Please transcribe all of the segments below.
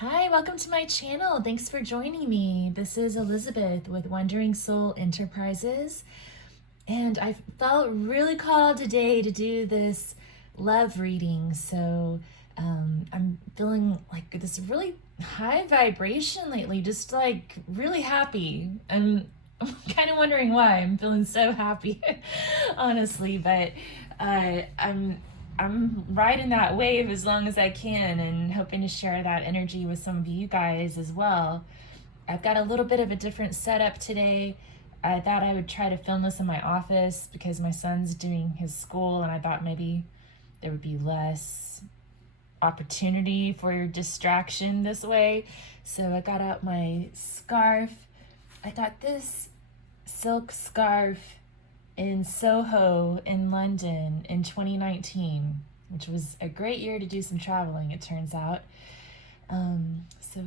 Hi, welcome to my channel. Thanks for joining me. This is Elizabeth with Wandering Soul Enterprises, and I felt really called today to do this love reading. So I'm feeling like this really high vibration lately, just like really happy. I'm kind of wondering why I'm feeling so happy, honestly, but I'm riding that wave as long as I can and hoping to share that energy with some of you guys as well. I've got a little bit of a different setup today. I thought I would try to film this in my office because my son's doing his school, and I thought maybe there would be less opportunity for distraction this way. So I got out my scarf. I got this silk scarf in Soho in London in 2019, which was a great year to do some traveling, it turns out. So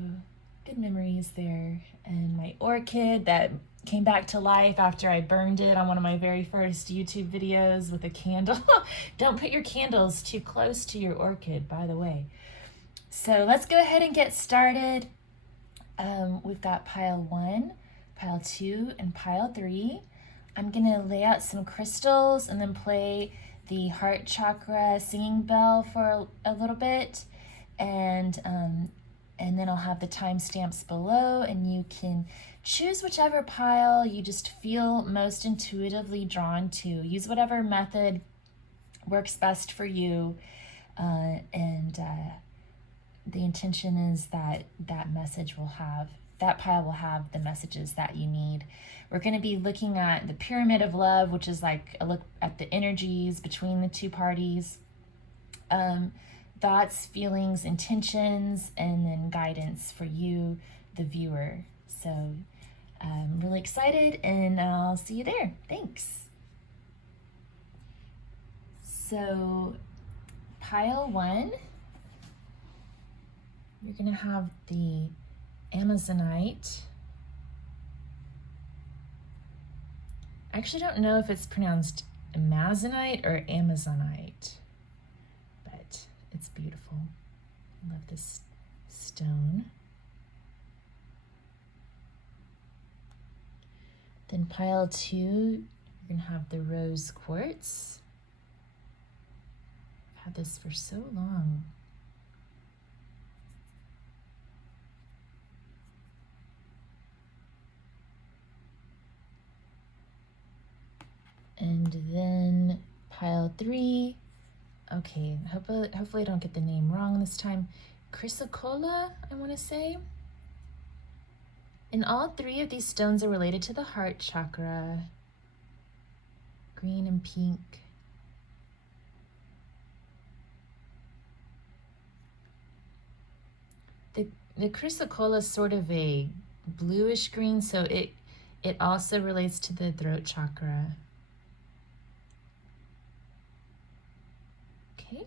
good memories there. And my orchid that came back to life after I burned it on one of my very first YouTube videos with a candle. Don't put your candles too close to your orchid, by the way. So let's go ahead and get started. We've got pile 1, pile 2, and pile 3. I'm going to lay out some crystals and then play the heart chakra singing bell for a little bit. And then I'll have the timestamps below, and you can choose whichever pile you just feel most intuitively drawn to. Use whatever method works best for you. The intention is that that pile will have the messages that you need. We're going to be looking at the pyramid of love, which is like a look at the energies between the two parties, thoughts, feelings, intentions, and then guidance for you, the viewer. So I'm really excited, and I'll see you there. Thanks. So pile 1, you're going to have the Amazonite. I actually don't know if it's pronounced Amazonite or Amazonite, but it's beautiful. I love this stone. Then pile 2, you're going to have the rose quartz. I've had this for so long. And then pile 3, okay, hopefully I don't get the name wrong this time. Chrysocolla, I want to say. And all 3 of these stones are related to the heart chakra. Green and pink. The Chrysocolla is sort of a bluish green, so it also relates to the throat chakra. Okay,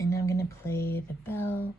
and now I'm going to play the bell.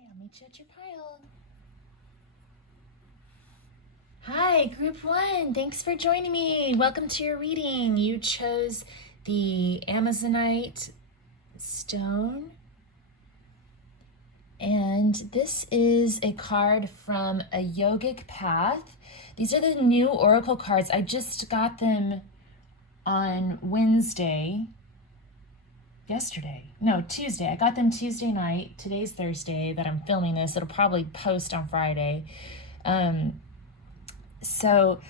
I'll meet you at your pile. Hi, group 1. Thanks for joining me. Welcome to your reading. You chose the Amazonite stone. And this is a card from a Yogic Path. These are the new oracle cards. I just got them on Tuesday. I got them Tuesday night. Today's Thursday that I'm filming this. It'll probably post on Friday. So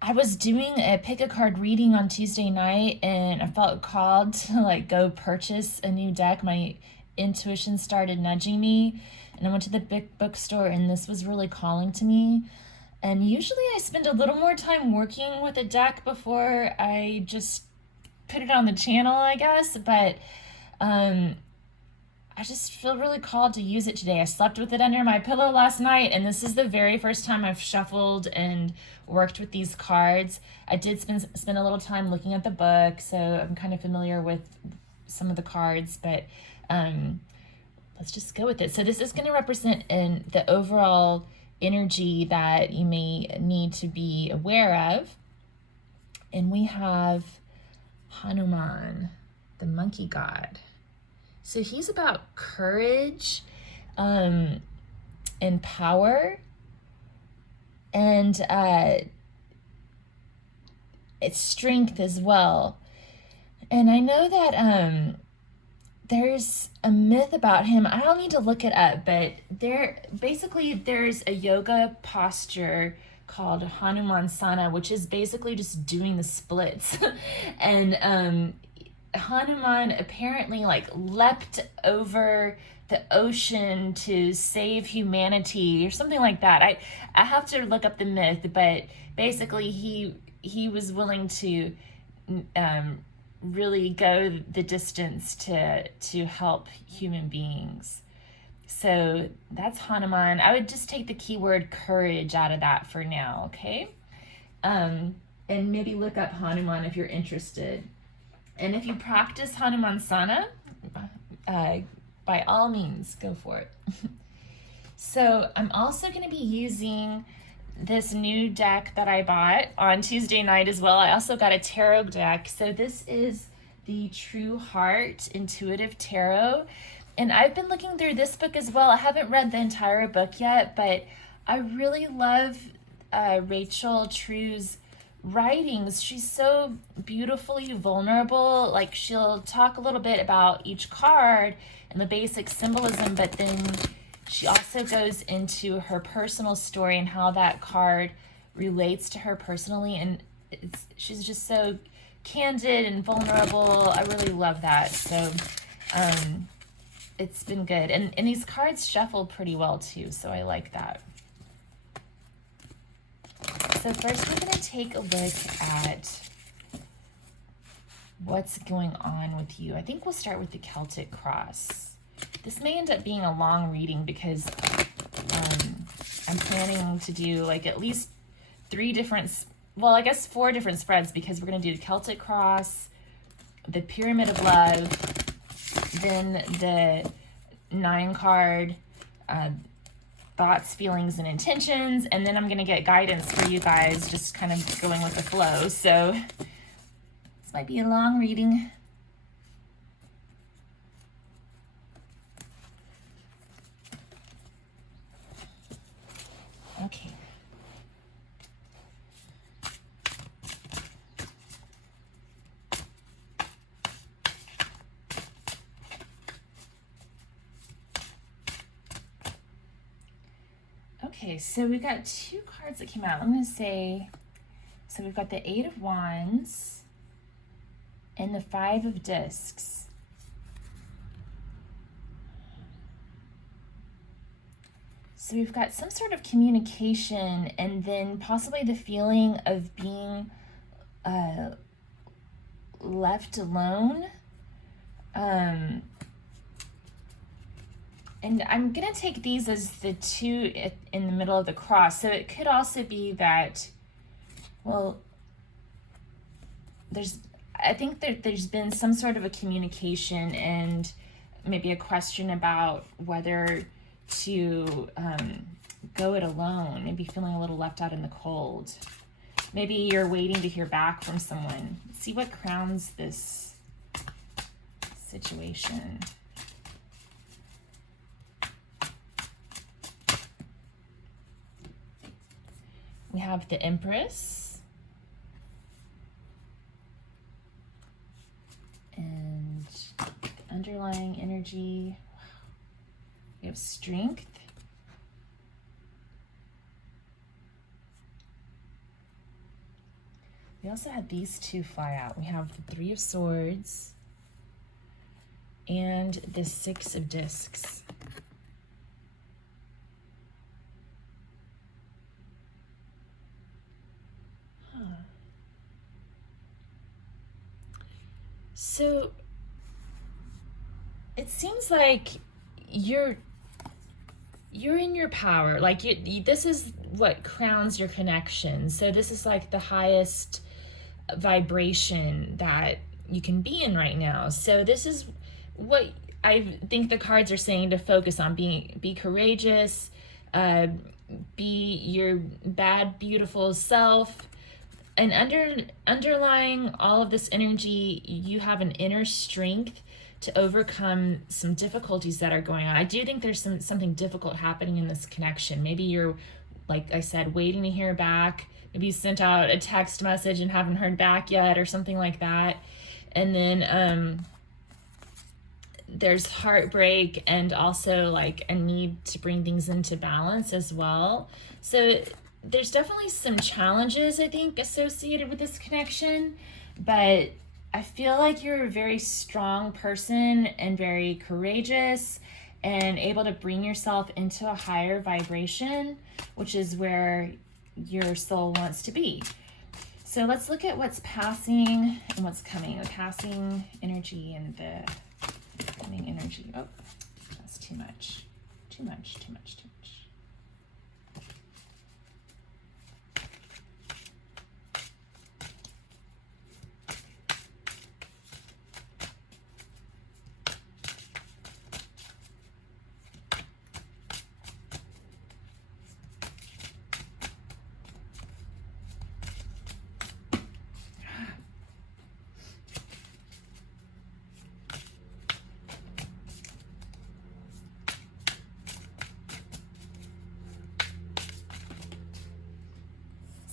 I was doing a pick a card reading on Tuesday night, and I felt called to like go purchase a new deck. My intuition started nudging me, and I went to the big bookstore, and this was really calling to me. And usually I spend a little more time working with a deck before I just put it on the channel, I guess. But I just feel really called to use it today. I slept with it under my pillow last night, and this is the very first time I've shuffled and worked with these cards. I did spend a little time looking at the book, so I'm kind of familiar with some of the cards, but let's just go with it. So this is going to represent the overall energy that you may need to be aware of. And we have Hanuman, the monkey god. So he's about courage and power, and it's strength as well. And I know that there's a myth about him. I don't need to look it up, but there's a yoga posture called Hanumansana, which is basically just doing the splits. And Hanuman apparently like leapt over the ocean to save humanity or something like that. I have to look up the myth, but basically he was willing to really go the distance to help human beings. So that's Hanuman. I would just take the keyword courage out of that for now, okay? And maybe look up Hanuman if you're interested. And if you practice Hanumansana, by all means, go for it. So I'm also going to be using this new deck that I bought on Tuesday night as well. I also got a tarot deck. So this is the True Heart Intuitive Tarot. And I've been looking through this book as well. I haven't read the entire book yet, but I really love Rachel True's writings. She's so beautifully vulnerable. Like, she'll talk a little bit about each card and the basic symbolism, but then she also goes into her personal story and how that card relates to her personally, and she's just so candid and vulnerable. I really love that. So it's been good, and these cards shuffle pretty well too, so I like that. So first we're going to take a look at what's going on with you. I think we'll start with the Celtic cross. This may end up being a long reading because I'm planning to do like at least 4 different spreads, because we're going to do the Celtic cross, the Pyramid of Love, then the 9-card thoughts, feelings, and intentions, and then I'm going to get guidance for you guys, just kind of going with the flow. So this might be a long reading. Okay. Okay, so we've got 2 cards that came out. I'm going to say, so we've got the 8 of Wands and the 5 of Discs. So we've got some sort of communication, and then possibly the feeling of being left alone. And I'm going to take these as the 2 in the middle of the cross. So it could also be that, well, I think there's been some sort of a communication and maybe a question about whether to go it alone, maybe feeling a little left out in the cold. Maybe you're waiting to hear back from someone. Let's see what crowns this situation. We have the Empress, underlying energy. We have strength. We also had these two fly out. We have the Three of Swords and the Six of Discs. So it seems like you're in your power. Like this is what crowns your connection. So this is like the highest vibration that you can be in right now. So this is what I think the cards are saying to focus on. Be courageous, be your bad, beautiful self. And underlying all of this energy, you have an inner strength to overcome some difficulties that are going on. I do think there's something difficult happening in this connection. Maybe you're, like I said, waiting to hear back. Maybe you sent out a text message and haven't heard back yet or something like that. And then there's heartbreak and also like a need to bring things into balance as well. So there's definitely some challenges, I think, associated with this connection, but I feel like you're a very strong person and very courageous and able to bring yourself into a higher vibration, which is where your soul wants to be. So let's look at what's passing and what's coming. The passing energy and the coming energy. Oh, that's too much. Too much, too much, too much.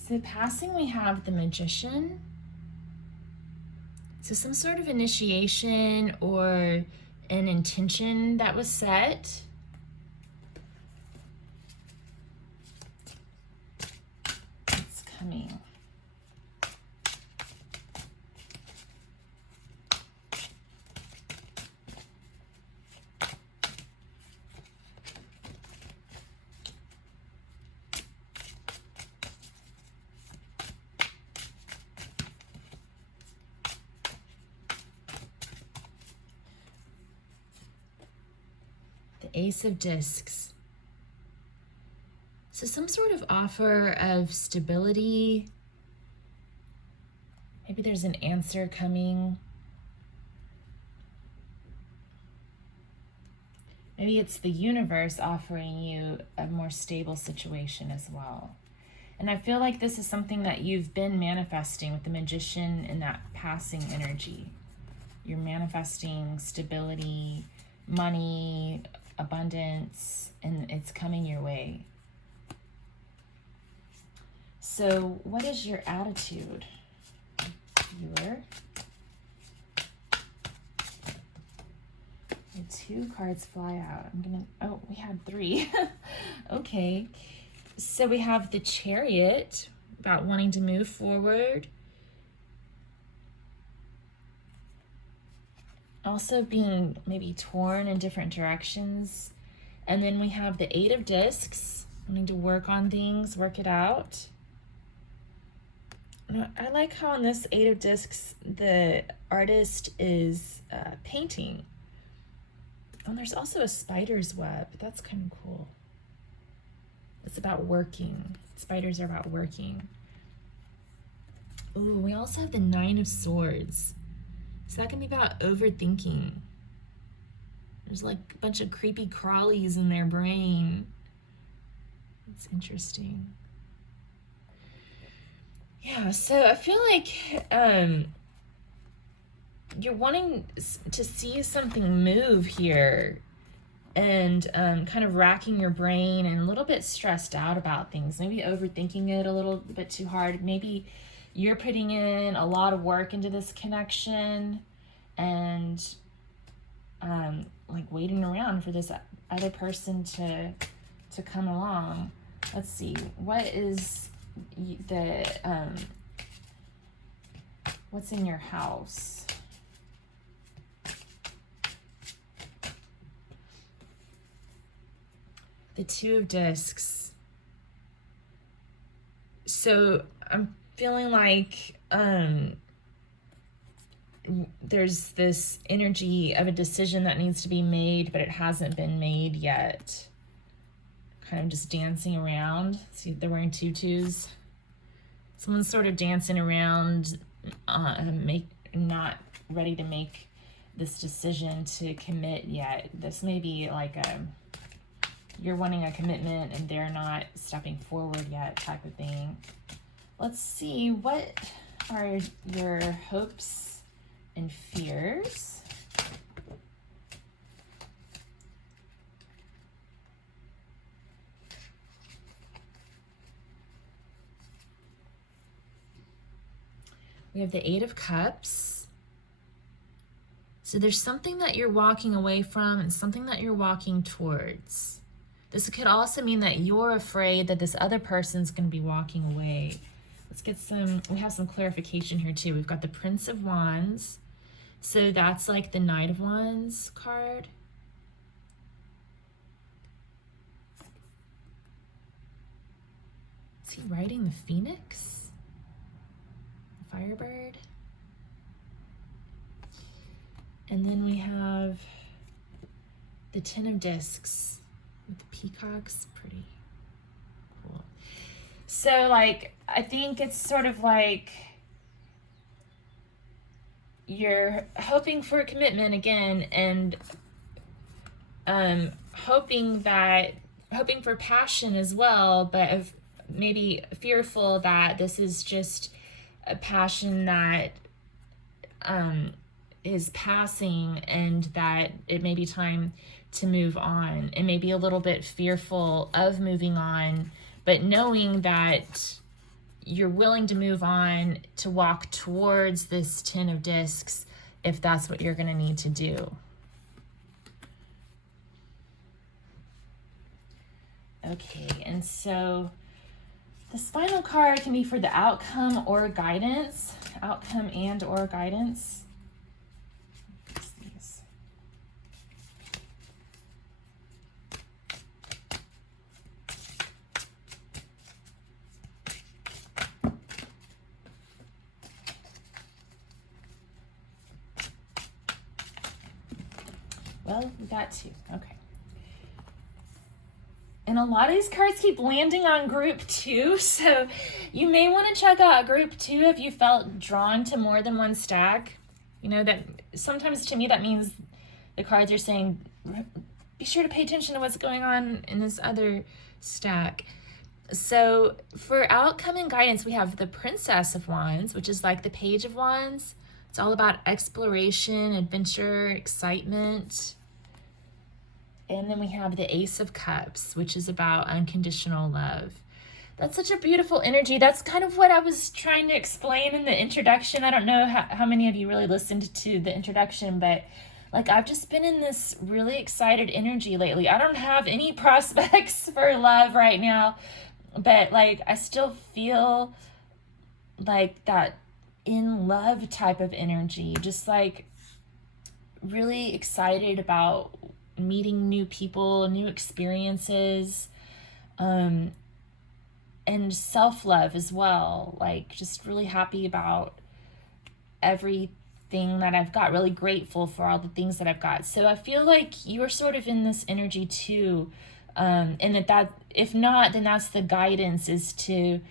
So passing, we have the Magician. So some sort of initiation or an intention that was set. It's coming. Ace of Discs. So some sort of offer of stability. Maybe there's an answer coming. Maybe it's the universe offering you a more stable situation as well. And I feel like this is something that you've been manifesting with the Magician and that passing energy. You're manifesting stability, money, abundance, and it's coming your way. So what is your attitude, viewer? And 2 cards fly out. Oh, we had 3. Okay. So we have the Chariot, about wanting to move forward. Also being maybe torn in different directions. And then we have the 8 of Discs, wanting to work on things, work it out. I like how on this 8 of Discs, the artist is painting. And there's also a spider's web. That's kind of cool. It's about working. Spiders are about working. Ooh, we also have the 9 of Swords. So that can be about overthinking. There's like a bunch of creepy crawlies in their brain. It's interesting. Yeah, so I feel like you're wanting to see something move here and kind of racking your brain and a little bit stressed out about things. Maybe overthinking it a little bit too hard. Maybe you're putting in a lot of work into this connection and like waiting around for this other person to come along. Let's see, what is the what's in your house? The Two of Discs. So I'm feeling like there's this energy of a decision that needs to be made, but it hasn't been made yet. Kind of just dancing around. See, they're wearing tutus. Someone's sort of dancing around, not ready to make this decision to commit yet. This may be like you're wanting a commitment and they're not stepping forward yet type of thing. Let's see, what are your hopes and fears? We have the Eight of Cups. So there's something that you're walking away from and something that you're walking towards. This could also mean that you're afraid that this other person's going to be walking away. Let's get we have some clarification here too. We've got the Prince of Wands. So that's like the Knight of Wands card. Is he riding the Phoenix? The Firebird? And then we have the Ten of Discs with the peacocks. Pretty cool. So like, I think it's sort of like you're hoping for a commitment again, and hoping for passion as well, but maybe fearful that this is just a passion that is passing and that it may be time to move on, and maybe a little bit fearful of moving on, but knowing that you're willing to move on to walk towards this Ten of Discs if that's what you're going to need to do. Okay, and so this final card can be for the outcome or guidance, outcome and or guidance. Well, we got two. Okay. And a lot of these cards keep landing on group 2, so you may want to check out group 2 if you felt drawn to more than one stack. You know, that sometimes to me that means the cards are saying, be sure to pay attention to what's going on in this other stack. So for outcome and guidance, we have the Princess of Wands, which is like the Page of Wands. It's all about exploration, adventure, excitement. And then we have the Ace of Cups, which is about unconditional love. That's such a beautiful energy. That's kind of what I was trying to explain in the introduction. I don't know how many of you really listened to the introduction, but like I've just been in this really excited energy lately. I don't have any prospects for love right now, but like I still feel like that in love type of energy, just like really excited about meeting new people, new experiences, and self-love as well. Like just really happy about everything that I've got, really grateful for all the things that I've got. So I feel like you're sort of in this energy too, and that if not, then that's the guidance, is to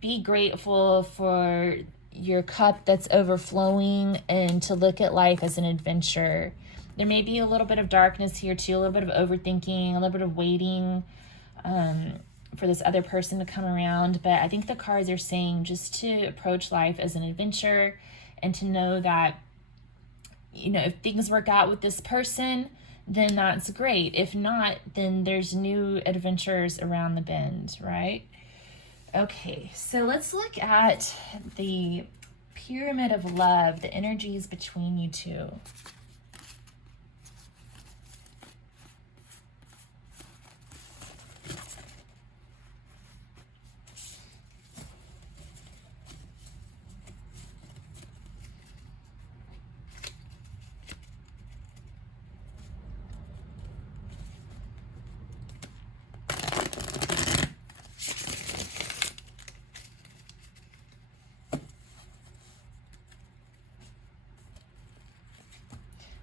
be grateful for your cup that's overflowing and to look at life as an adventure. There may be a little bit of darkness here too, a little bit of overthinking, a little bit of waiting for this other person to come around. But I think the cards are saying just to approach life as an adventure and to know that, you know, if things work out with this person, then that's great. If not, then there's new adventures around the bend, right? Okay, so let's look at the Pyramid of Love, the energies between you two.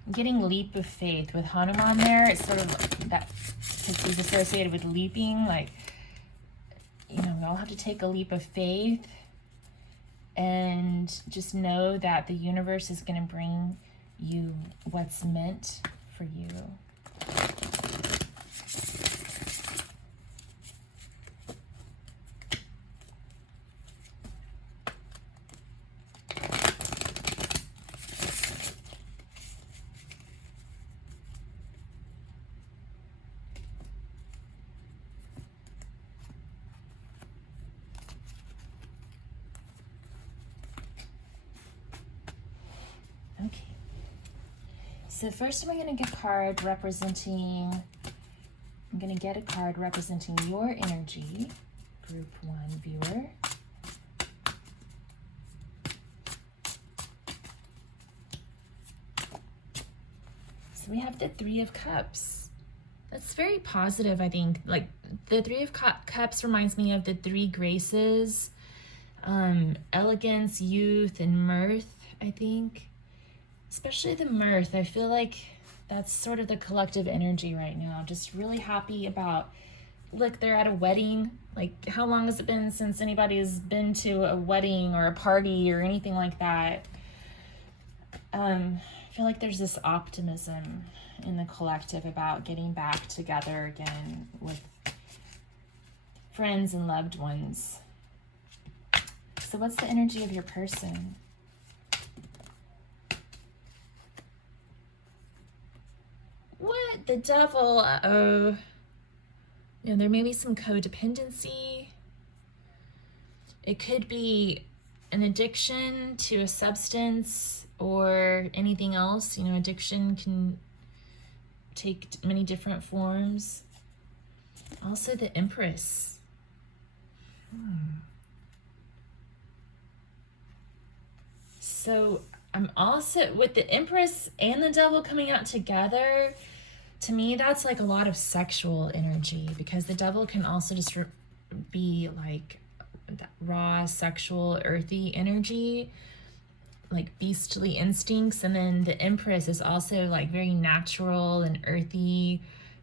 I'm getting leap of faith with Hanuman there. It's sort of that, because he's associated with leaping, like, you know, we all have to take a leap of faith and just know that the universe is going to bring you what's meant for you. Okay, so first we're going to get a card representing, I'm going to get a card representing your energy, group 1 viewer. So we have the Three of Cups. That's very positive, I think. Like, the Three of Cups reminds me of the three graces, elegance, youth, and mirth, I think. Especially the mirth. I feel like that's sort of the collective energy right now. Just really happy about, look, they're at a wedding. Like, how long has it been since anybody's been to a wedding or a party or anything like that? I feel like there's this optimism in the collective about getting back together again with friends and loved ones. So what's the energy of your person? What? The Devil. Uh-oh. You know, there may be some codependency. It could be an addiction to a substance or anything else. You know, addiction can take many different forms. Also the Empress. So I'm also, with the Empress and the Devil coming out together, to me that's like a lot of sexual energy, because the Devil can also just be like that raw, sexual, earthy energy, like beastly instincts. And then the Empress is also like very natural and earthy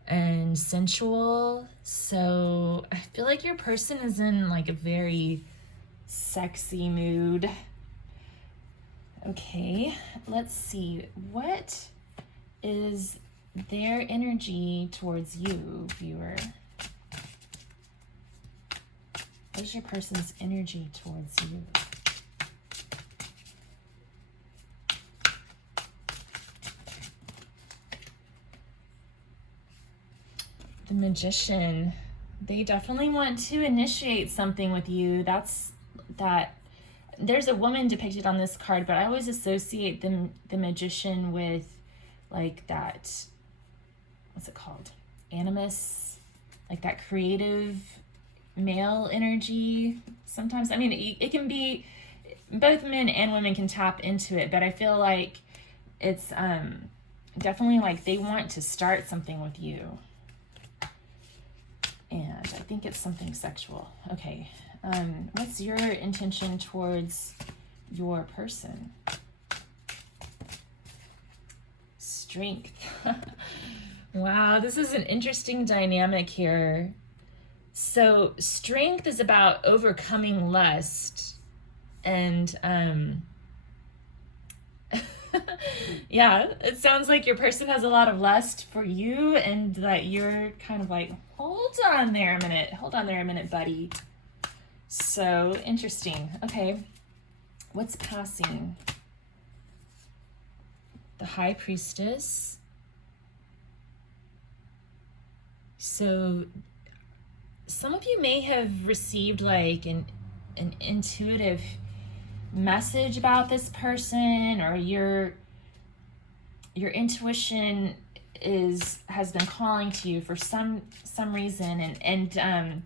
and sensual. So I feel like your person is in like a very sexy mood. Okay, let's see. What is their energy towards you, viewer? What is your person's energy towards you? The Magician. They definitely want to initiate something with you. That's that. There's a woman depicted on this card, but I always associate the Magician with like that, what's it called? Animus, like that creative male energy. Sometimes, I mean, it can be, both men and women can tap into it, but I feel like it's definitely like they want to start something with you. And I think it's something sexual. Okay. What's your intention towards your person? Strength. Wow, this is an interesting dynamic here. So strength is about overcoming lust. And yeah, it sounds like your person has a lot of lust for you, and that you're kind of like, hold on there a minute, buddy. So interesting. Okay, what's passing? The High Priestess. So some of you may have received like an intuitive message about this person, or your intuition has been calling to you for some reason, and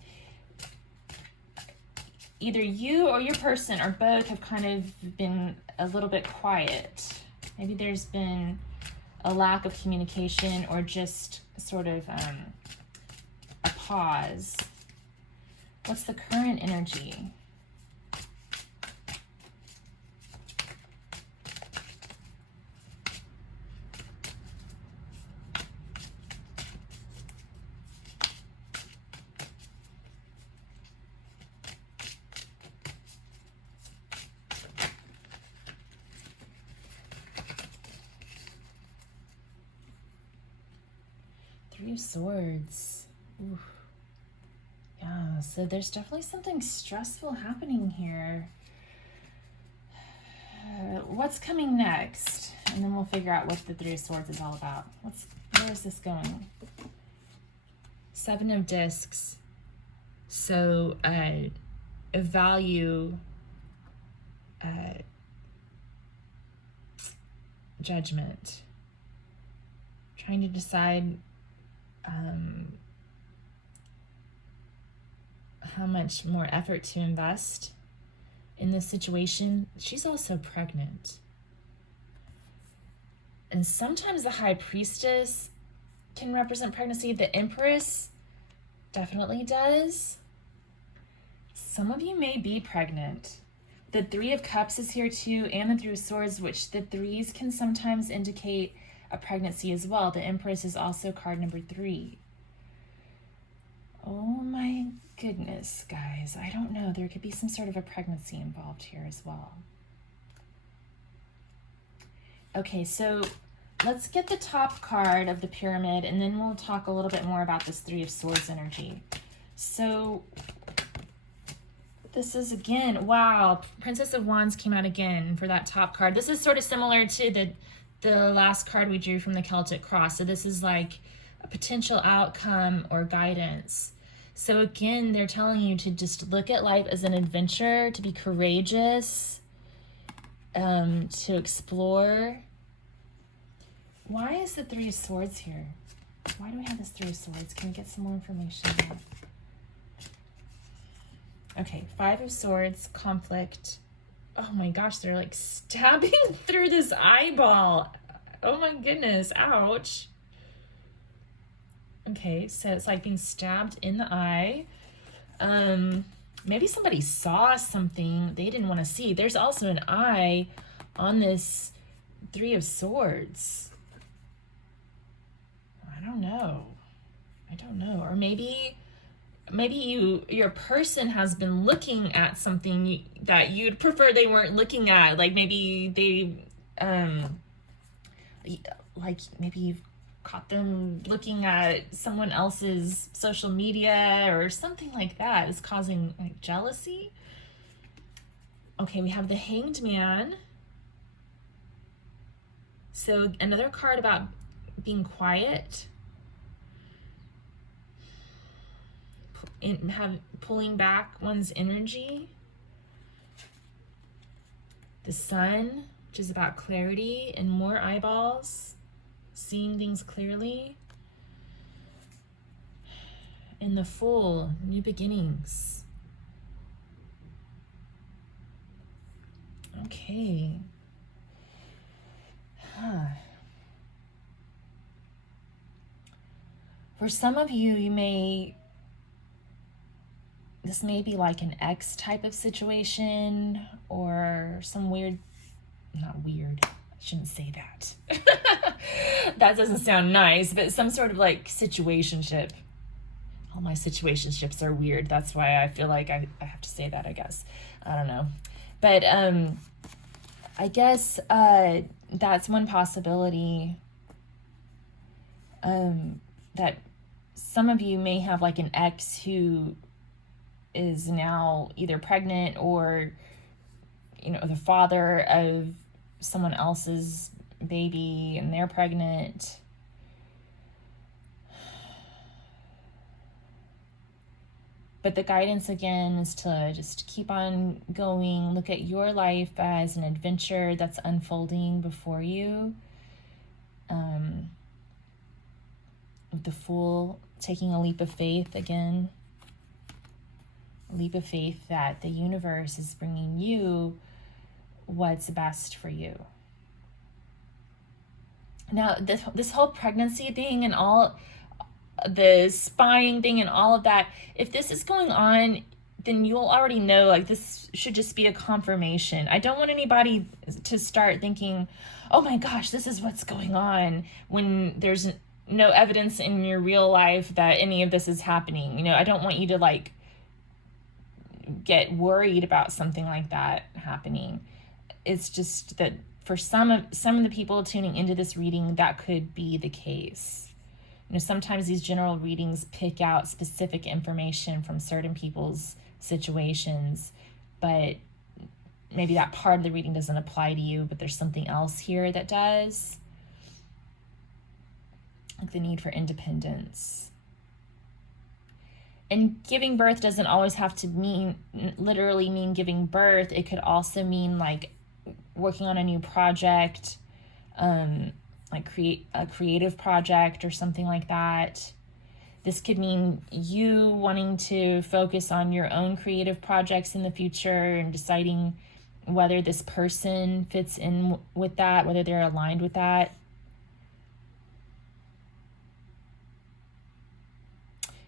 either you or your person or both have kind of been a little bit quiet. Maybe there's been a lack of communication, or just sort of a pause. What's the current energy? Three of Swords. Ooh. Yeah, so there's definitely something stressful happening here. What's coming next? And then we'll figure out what the Three of Swords is all about. Where is this going? Seven of Discs. So, value, judgment. Trying to decide how much more effort to invest in this situation. She's also pregnant. And sometimes the High Priestess can represent pregnancy. The Empress definitely does. Some of you may be pregnant. The Three of Cups is here too, and the Three of Swords, which the threes can sometimes indicate a pregnancy as well. The Empress is also card number 3. Oh my goodness, guys. I don't know. There could be some sort of a pregnancy involved here as well. Okay, so let's get the top card of the pyramid, and then we'll talk a little bit more about this Three of Swords energy. So this is, again, wow, Princess of Wands came out again for that top card. This is sort of similar to the last card we drew from the Celtic Cross. So this is like a potential outcome or guidance. So again, they're telling you to just look at life as an adventure, to be courageous, to explore. Why is the Three of Swords here? Why do we have this Three of Swords? Can we get some more information on that? Okay, Five of Swords, conflict. Oh my gosh, they're like stabbing through this eyeball. Oh my goodness, ouch. Okay, so it's like being stabbed in the eye. Maybe somebody saw something they didn't want to see. There's also an eye on this Three of Swords. I don't know. Or maybe your person has been looking at something that you'd prefer they weren't looking at. Like maybe maybe you've caught them looking at someone else's social media or something like that is causing like jealousy. Okay, we have the Hanged Man. So another card about being quiet. Pulling back one's energy. The Sun, which is about clarity and more eyeballs, seeing things clearly. And the Fool, new beginnings. Okay. For some of you, this may be like an ex type of situation, or some not weird, I shouldn't say that. That doesn't sound nice, but some sort of like situationship. All my situationships are weird. That's why I feel like I have to say that, I guess. I don't know. But I guess that's one possibility, that some of you may have like an ex who is now either pregnant or, the father of someone else's baby and they're pregnant. But the guidance again is to just keep on going, look at your life as an adventure that's unfolding before you. With the Fool taking a leap of faith again. A leap of faith that the universe is bringing you what's best for you. Now, this whole pregnancy thing and all the spying thing and all of that, if this is going on, then you'll already know, like, this should just be a confirmation. I don't want anybody to start thinking, oh my gosh, this is what's going on, when there's no evidence in your real life that any of this is happening. I don't want you to like get worried about something like that happening. It's just that for some of the people tuning into this reading, that could be the case. Sometimes these general readings pick out specific information from certain people's situations, but maybe that part of the reading doesn't apply to you, but there's something else here that does. Like the need for independence. And giving birth doesn't always have to literally mean giving birth. It could also mean like working on a new project, like create a creative project or something like that. This could mean you wanting to focus on your own creative projects in the future and deciding whether this person fits in with that, whether they're aligned with that.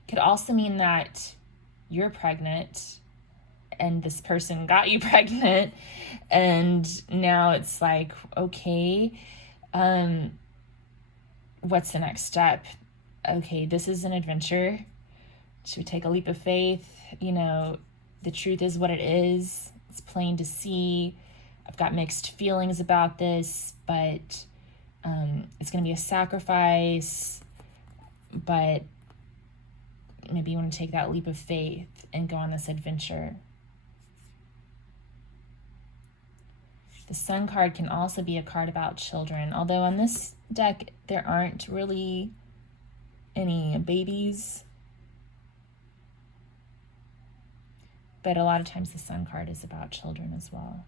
Could also mean that you're pregnant and this person got you pregnant, and now it's like, okay, what's the next step? Okay, this is an adventure. Should we take a leap of faith? The truth is what it is. It's plain to see. I've got mixed feelings about this, but it's going to be a sacrifice. But maybe you want to take that leap of faith and go on this adventure. The Sun card can also be a card about children, although on this deck there aren't really any babies. But a lot of times the Sun card is about children as well.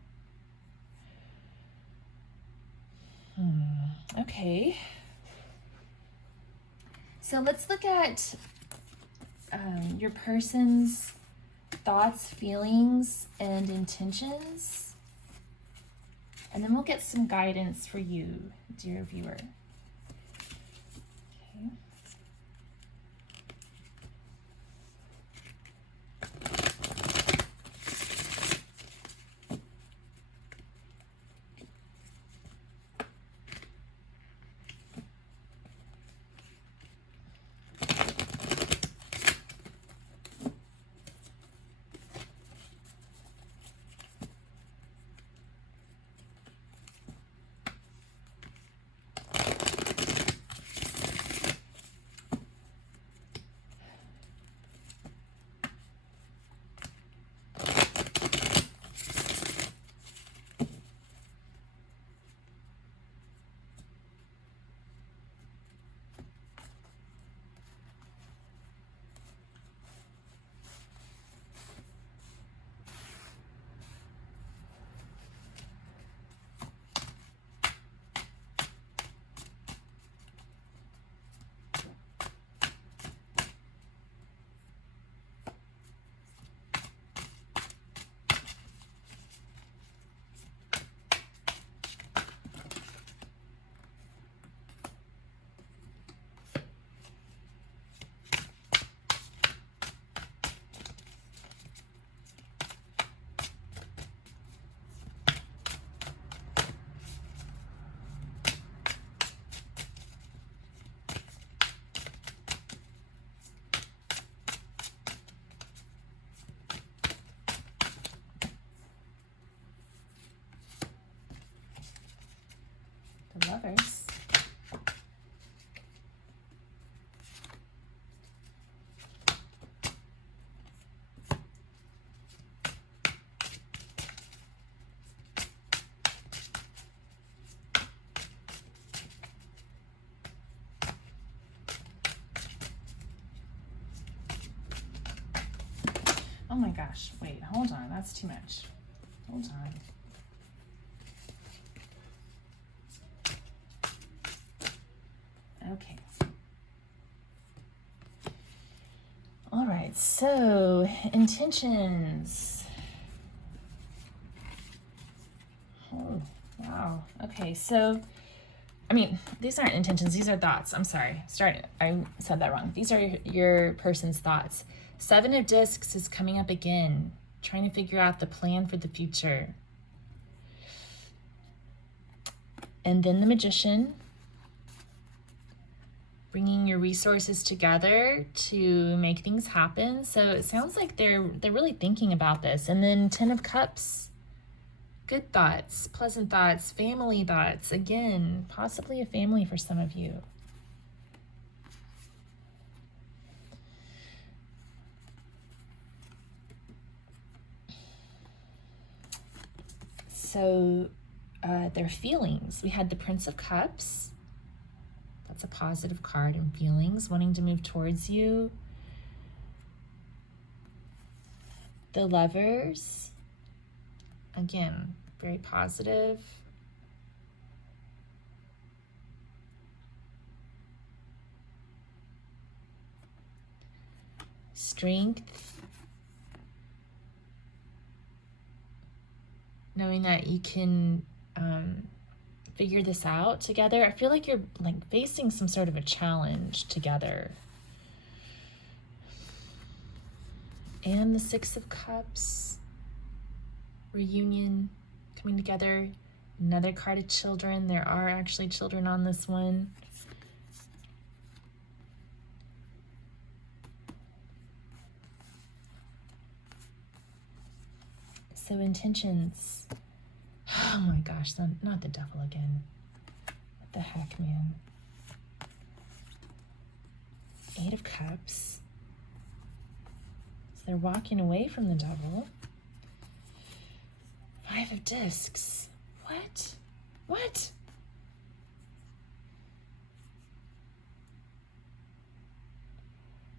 Okay. So let's look at your person's thoughts, feelings, and intentions. And then we'll get some guidance for you, dear viewer. Okay. The Lovers. Oh my gosh, wait, hold on, that's too much. Hold on. Okay. All right, so intentions. Oh, wow. Okay, so, these aren't intentions, these are thoughts. I'm sorry, I said that wrong. These are your person's thoughts. Seven of Discs is coming up again, trying to figure out the plan for the future. And then the Magician, bringing your resources together to make things happen. So it sounds like they're really thinking about this. And then 10 of Cups, good thoughts, pleasant thoughts, family thoughts. Again, possibly a family for some of you. So their feelings. We had the Prince of Cups. That's a positive card in feelings, wanting to move towards you. The Lovers. Again, very positive. Strength. Knowing that you can figure this out together. I feel like you're like facing some sort of a challenge together. And the Six of Cups. Reunion, coming together. Another card of children. There are actually children on this one. So intentions. Oh my gosh, not the devil again. What the heck, man? Eight of Cups. So they're walking away from the devil. Five of Discs. What? What?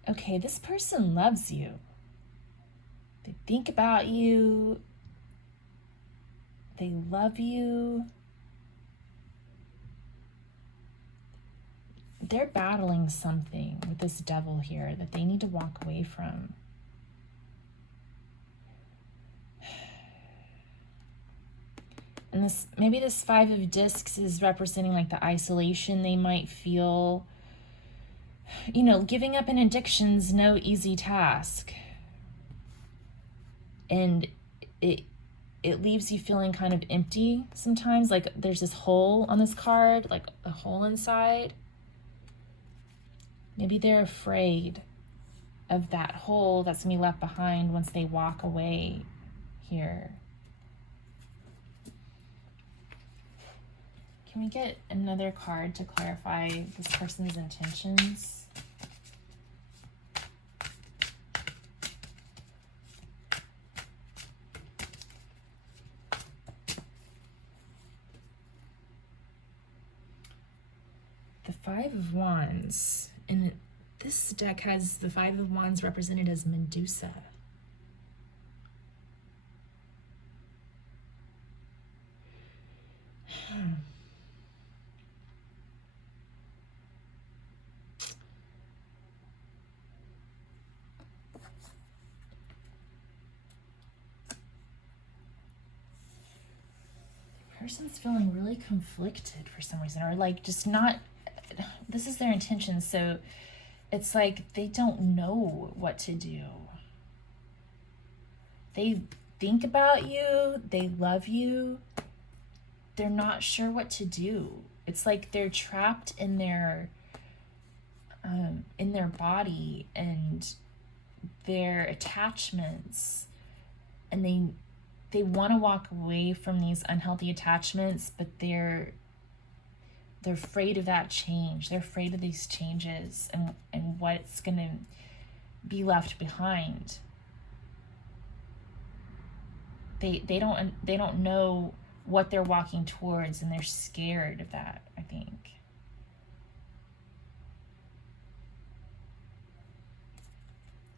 Okay, this person loves you. They think about you. They love you. They're battling something with this devil here that they need to walk away from. And this, maybe this Five of Discs is representing like the isolation they might feel. You know, giving up an addiction's no easy task. And it leaves you feeling kind of empty sometimes. Like there's this hole on this card, like a hole inside. Maybe they're afraid of that hole that's gonna be left behind once they walk away here. Can we get another card to clarify this person's intentions? The Five of Wands. And this deck has the Five of Wands represented as Medusa. Person's feeling really conflicted for some reason, or like just not, this is their intention, so it's like they don't know what to do. They think about you, they love you, they're not sure what to do. It's like they're trapped in their body and their attachments, and they want to walk away from these unhealthy attachments, but they're afraid of that change. They're afraid of these changes and what's going to be left behind. They don't know what they're walking towards, and they're scared of that, I think.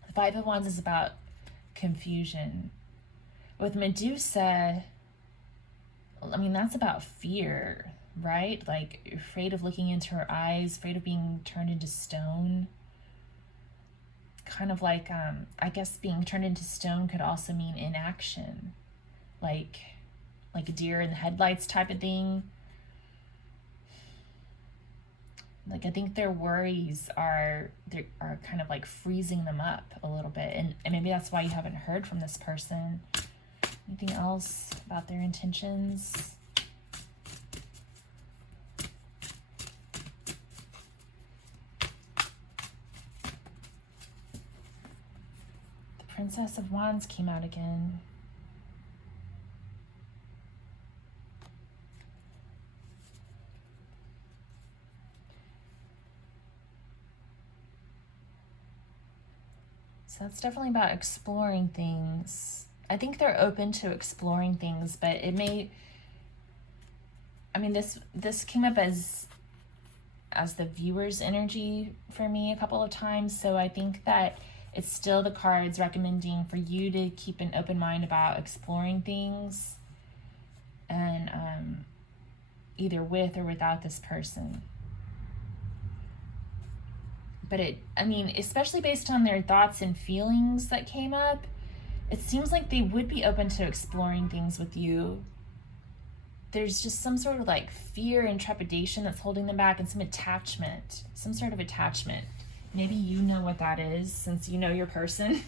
The Five of Wands is about confusion. With Medusa, I mean, that's about fear, right? Like, you're afraid of looking into her eyes, afraid of being turned into stone. Kind of like, I guess being turned into stone could also mean inaction. Like a deer in the headlights type of thing. Like, I think their worries are kind of like freezing them up a little bit. And maybe that's why you haven't heard from this person. Anything else about their intentions? The Princess of Wands came out again. So that's definitely about exploring things. I think they're open to exploring things, but it may, I mean, this came up as the viewer's energy for me a couple of times. So I think that it's still the cards recommending for you to keep an open mind about exploring things, and either with or without this person. But I mean, especially based on their thoughts and feelings that came up, it seems like they would be open to exploring things with you. There's just some sort of like fear and trepidation that's holding them back, and some attachment, some sort of attachment. Maybe you know what that is since you know your person.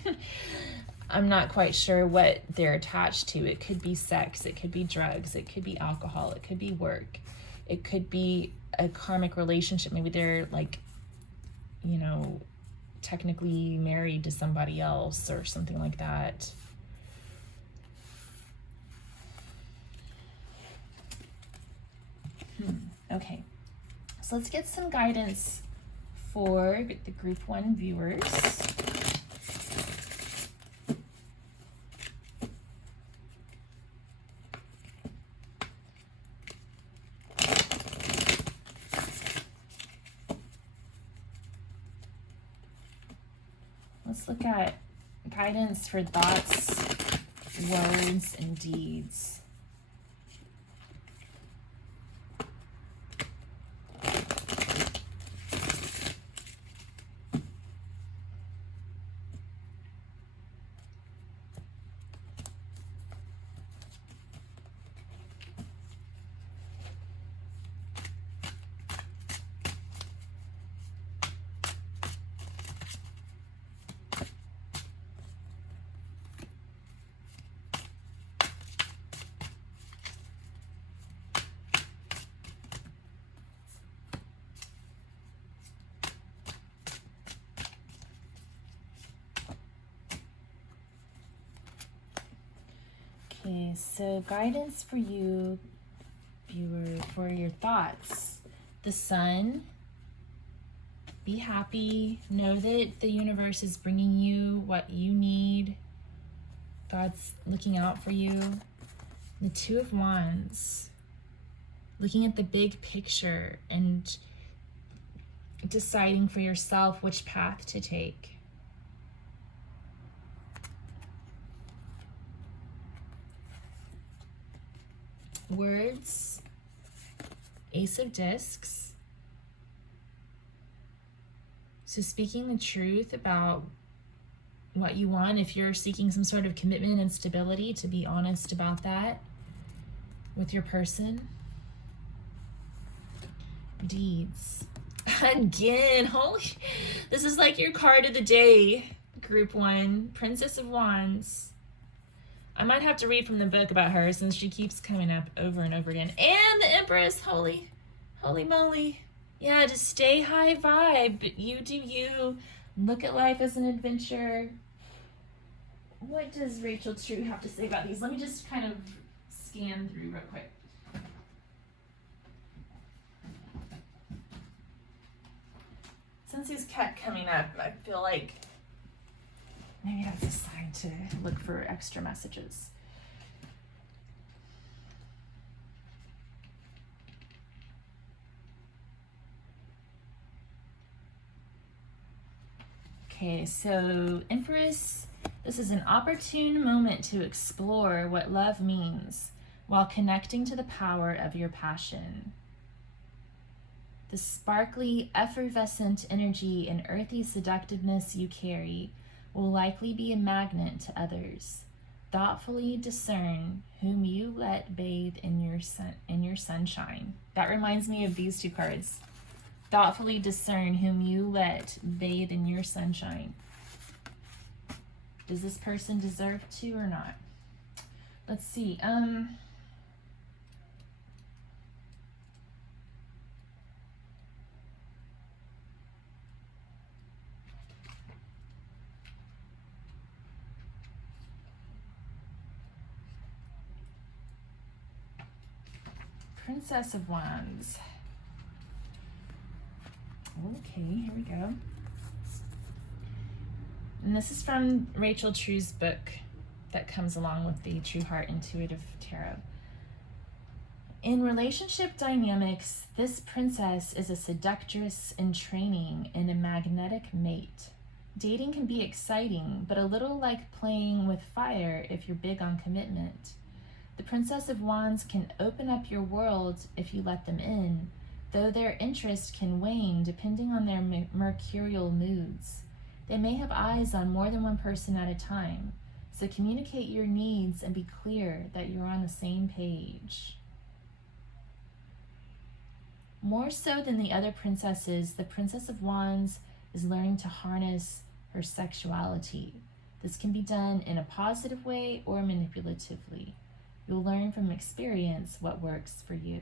I'm not quite sure what they're attached to. It could be sex, it could be drugs, it could be alcohol, it could be work, it could be a karmic relationship. Maybe they're like, you know, technically married to somebody else or something like that. Okay, so let's get some guidance for the group 1 viewers. Let's look at guidance for thoughts, words, and deeds. Okay, so guidance for you, viewer, for your thoughts. The Sun. Be happy. Know that the universe is bringing you what you need. God's looking out for you. The Two of Wands. Looking at the big picture and deciding for yourself which path to take. Words, Ace of Discs. So speaking the truth about what you want, if you're seeking some sort of commitment and stability, to be honest about that with your person. Deeds. Again, holy, this is like your card of the day, group 1, Princess of Wands. I might have to read from the book about her since she keeps coming up over and over again. And the Empress, holy moly. Yeah, just stay high vibe. You do you. Look at life as an adventure. What does Rachel True have to say about these? Let me just kind of scan through real quick. Since he's kept coming up, I feel like maybe that's a sign to look for extra messages. Okay, so Empress, this is an opportune moment to explore what love means while connecting to the power of your passion. The sparkly, effervescent energy and earthy seductiveness you carry will likely be a magnet to others. Thoughtfully discern whom you let bathe in your sunshine. That reminds me of these two cards. Thoughtfully discern whom you let bathe in your sunshine. Does this person deserve to or not? Let's see. Princess of Wands. Okay, here we go. And this is from Rachel True's book, that comes along with the True Heart Intuitive Tarot. In relationship dynamics, this princess is a seductress in training and a magnetic mate. Dating can be exciting, but a little like playing with fire if you're big on commitment. The Princess of Wands can open up your world if you let them in, though their interest can wane depending on their mercurial moods. They may have eyes on more than one person at a time, so communicate your needs and be clear that you're on the same page. More so than the other princesses, the Princess of Wands is learning to harness her sexuality. This can be done in a positive way or manipulatively. You'll learn from experience what works for you.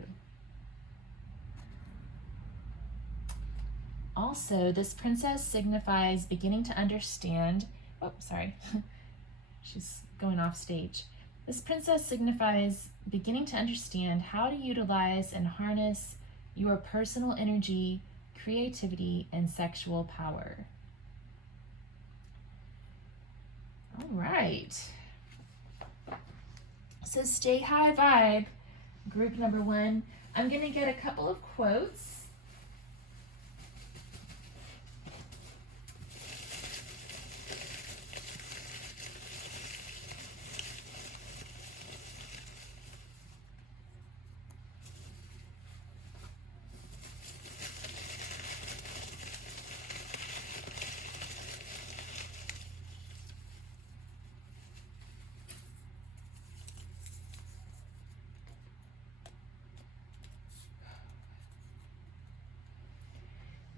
Also, this princess signifies beginning to understand, she's going off stage. This princess signifies beginning to understand how to utilize and harness your personal energy, creativity, and sexual power. All right. So stay high vibe, group number 1. I'm going to get a couple of quotes.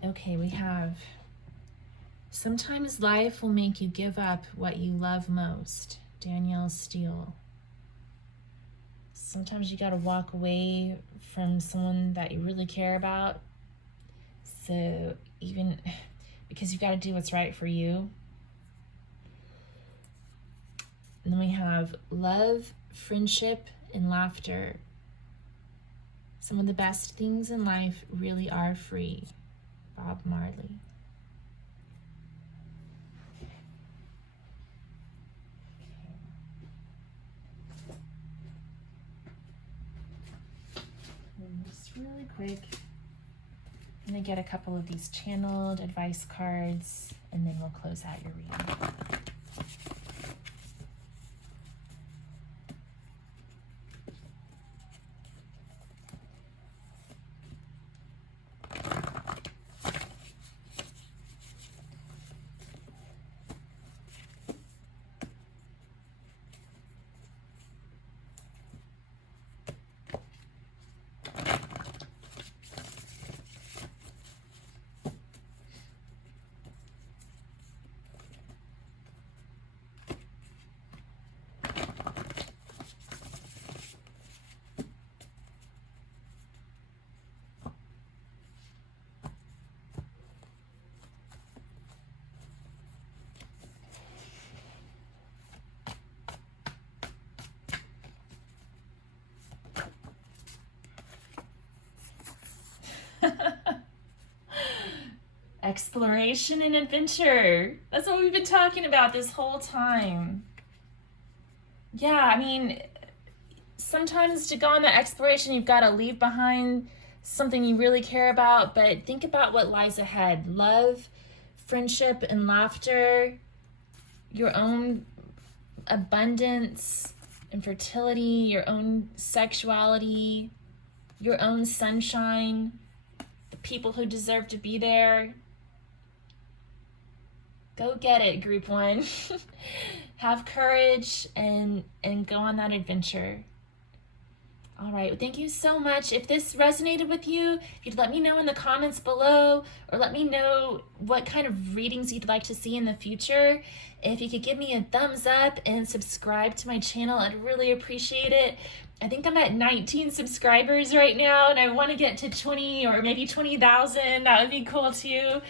Okay, we have, sometimes life will make you give up what you love most. Danielle Noel. Sometimes you got to walk away from someone that you really care about. So even because you've got to do what's right for you. And then we have love, friendship, and laughter. Some of the best things in life really are free. Bob Marley. And just really quick, I'm going to get a couple of these channeled advice cards, and then we'll close out your reading. Exploration and adventure. That's what we've been talking about this whole time. Yeah, I mean, sometimes to go on that exploration, you've got to leave behind something you really care about, but think about what lies ahead. Love, friendship, and laughter, your own abundance and fertility, your own sexuality, your own sunshine, the people who deserve to be there. Go get it, group 1. Have courage and go on that adventure. All right, well, thank you so much. If this resonated with you, if you'd let me know in the comments below, or let me know what kind of readings you'd like to see in the future. If you could give me a thumbs up and subscribe to my channel, I'd really appreciate it. I think I'm at 19 subscribers right now, and I want to get to 20 or maybe 20,000. That would be cool too.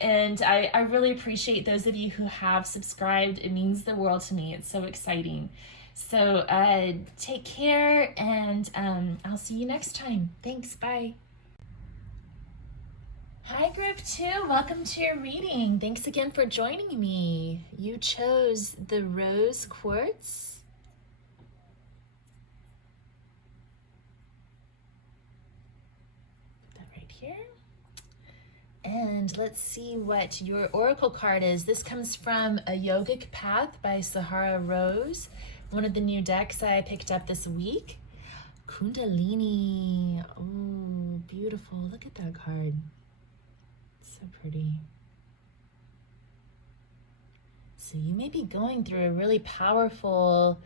And I really appreciate those of you who have subscribed. It means the world to me. It's so exciting. So take care, and I'll see you next time. Thanks. Bye. Hi, Group 2. Welcome to your reading. Thanks again for joining me. You chose the Rose Quartz. Put that right here. And let's see what your oracle card is. This comes from a Yogic Path by Sahara Rose, one of the new decks I picked up this week. Kundalini. Oh, beautiful. Look at that card. So pretty. So you may be going through a really powerful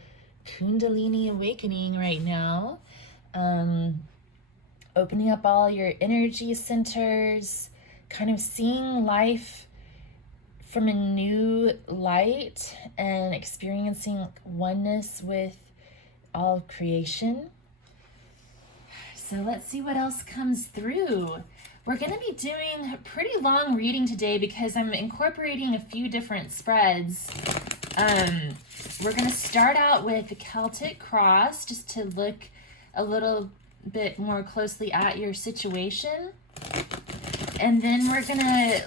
Kundalini awakening right now. Opening up all your energy centers, kind of seeing life from a new light and experiencing oneness with all of creation. So let's see what else comes through. We're going to be doing a pretty long reading today because I'm incorporating a few different spreads. We're going to start out with the Celtic cross just to look a little bit more closely at your situation. And then we're going to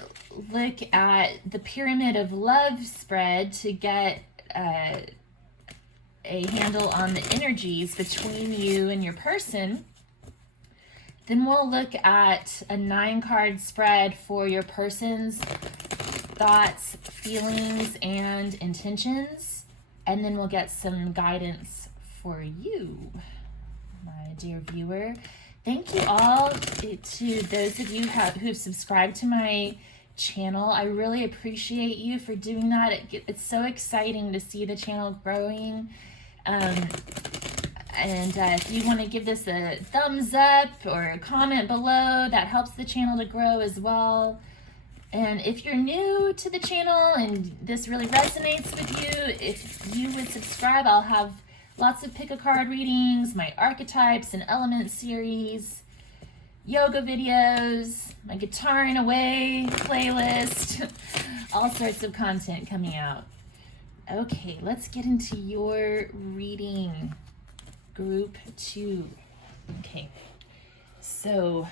look at the Pyramid of Love spread to get a handle on the energies between you and your person. Then we'll look at a 9-card spread for your person's thoughts, feelings, and intentions. And then we'll get some guidance for you, my dear viewer. Thank you all to those of you who've subscribed to my channel. I really appreciate you for doing that. It's so exciting to see the channel growing. And if you want to give this a thumbs up or a comment below, that helps the channel to grow as well. And if you're new to the channel and this really resonates with you, if you would subscribe, I'll have lots of pick-a-card readings, my archetypes and elements series, yoga videos, my Guitar in a Way playlist, all sorts of content coming out. Okay, let's get into your reading. Group 2. Okay, so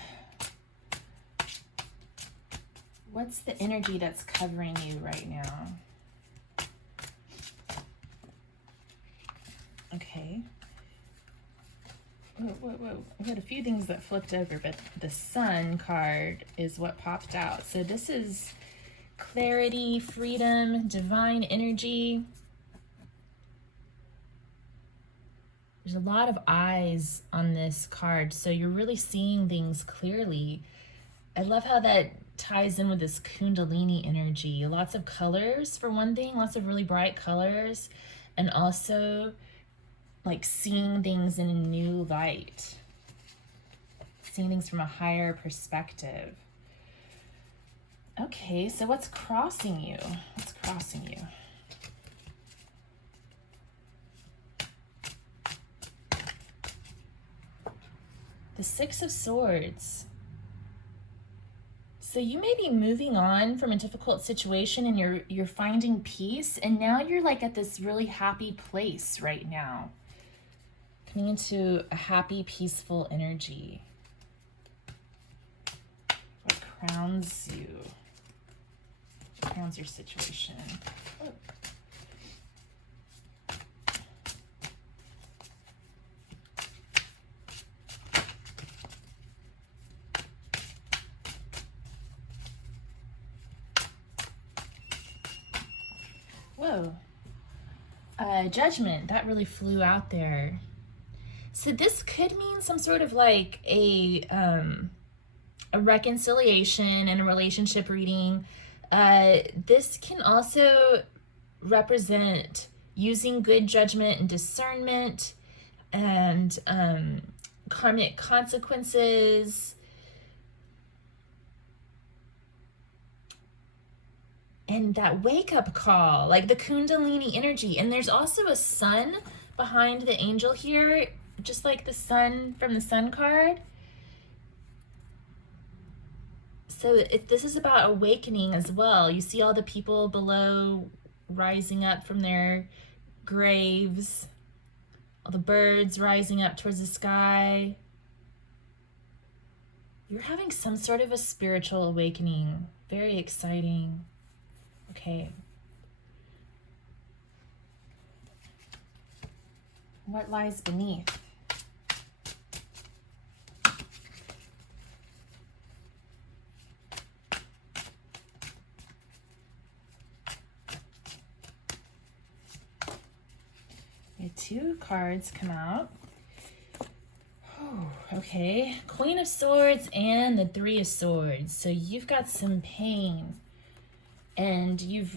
what's the energy that's covering you right now? Okay. Whoa. I got a few things that flipped over, but the Sun card is what popped out. So this is clarity, freedom, divine energy. There's a lot of eyes on this card, so you're really seeing things clearly. I love how that ties in with this Kundalini energy. Lots of colors, for one thing, lots of really bright colors, and also like seeing things in a new light, seeing things from a higher perspective. Okay, so what's crossing you? What's crossing you? The Six of Swords. So you may be moving on from a difficult situation and you're finding peace, and now you're like at this really happy place right now. Coming into a happy, peaceful energy. What crowns you? What crowns your situation? Oh. Whoa. Judgment, that really flew out there. So this could mean some sort of like a reconciliation and a relationship reading. This can also represent using good judgment and discernment and karmic consequences. And that wake-up call, like the Kundalini energy. And there's also a sun behind the angel here, just like the sun from the Sun card. So this is about awakening as well. You see all the people below rising up from their graves, all the birds rising up towards the sky. You're having some sort of a spiritual awakening. Very exciting. Okay. What lies beneath? We had 2 cards come out. Okay, Queen of Swords and the 3 of Swords. So you've got some pain, and you've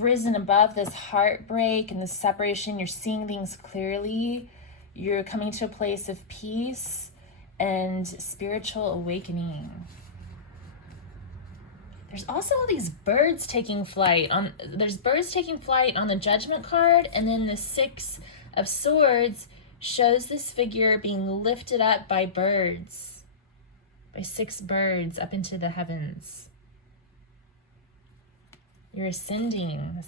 risen above this heartbreak and this separation. You're seeing things clearly. You're coming to a place of peace and spiritual awakening. There's also all these birds taking flight. There's birds taking flight on the Judgment card, and then the 6 of Swords shows this figure being lifted up by birds, by 6 birds up into the heavens. You're ascending.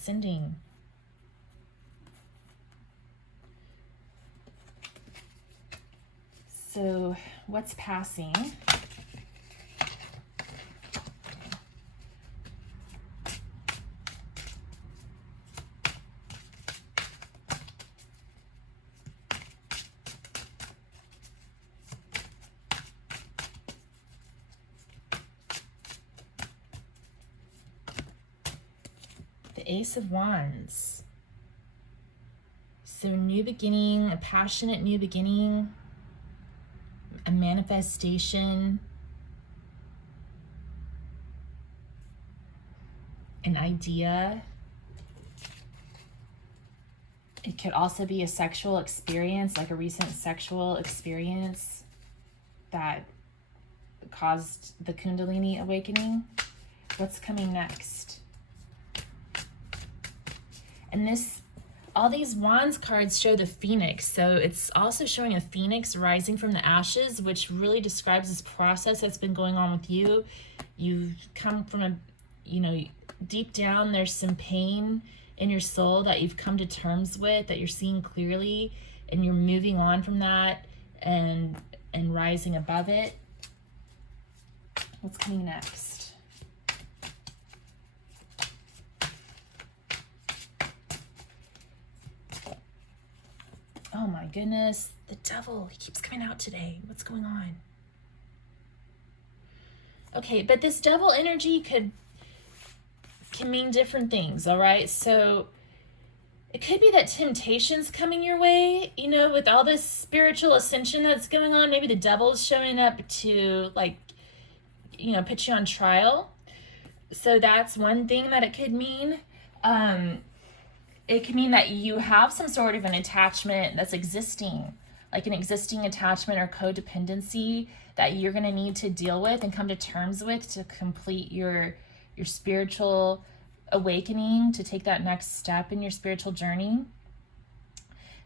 So what's passing? Ace of Wands. So new beginning, a passionate new beginning, a manifestation, an idea. It could also be a sexual experience, like a recent sexual experience that caused the Kundalini awakening. What's coming next? And all these Wands cards show the Phoenix. So it's also showing a Phoenix rising from the ashes, which really describes this process that's been going on with you. You've come from deep down, there's some pain in your soul that you've come to terms with, that you're seeing clearly, and you're moving on from that and rising above it. What's coming next? Oh my goodness, the Devil, he keeps coming out today. What's going on? Okay, but this Devil energy can mean different things, all right? So it could be that temptation's coming your way, with all this spiritual ascension that's going on. Maybe the Devil's showing up to, put you on trial. So that's one thing that it could mean. It can mean that you have some sort of an attachment that's existing, like an existing attachment or codependency that you're going to need to deal with and come to terms with to complete your spiritual awakening, to take that next step in your spiritual journey.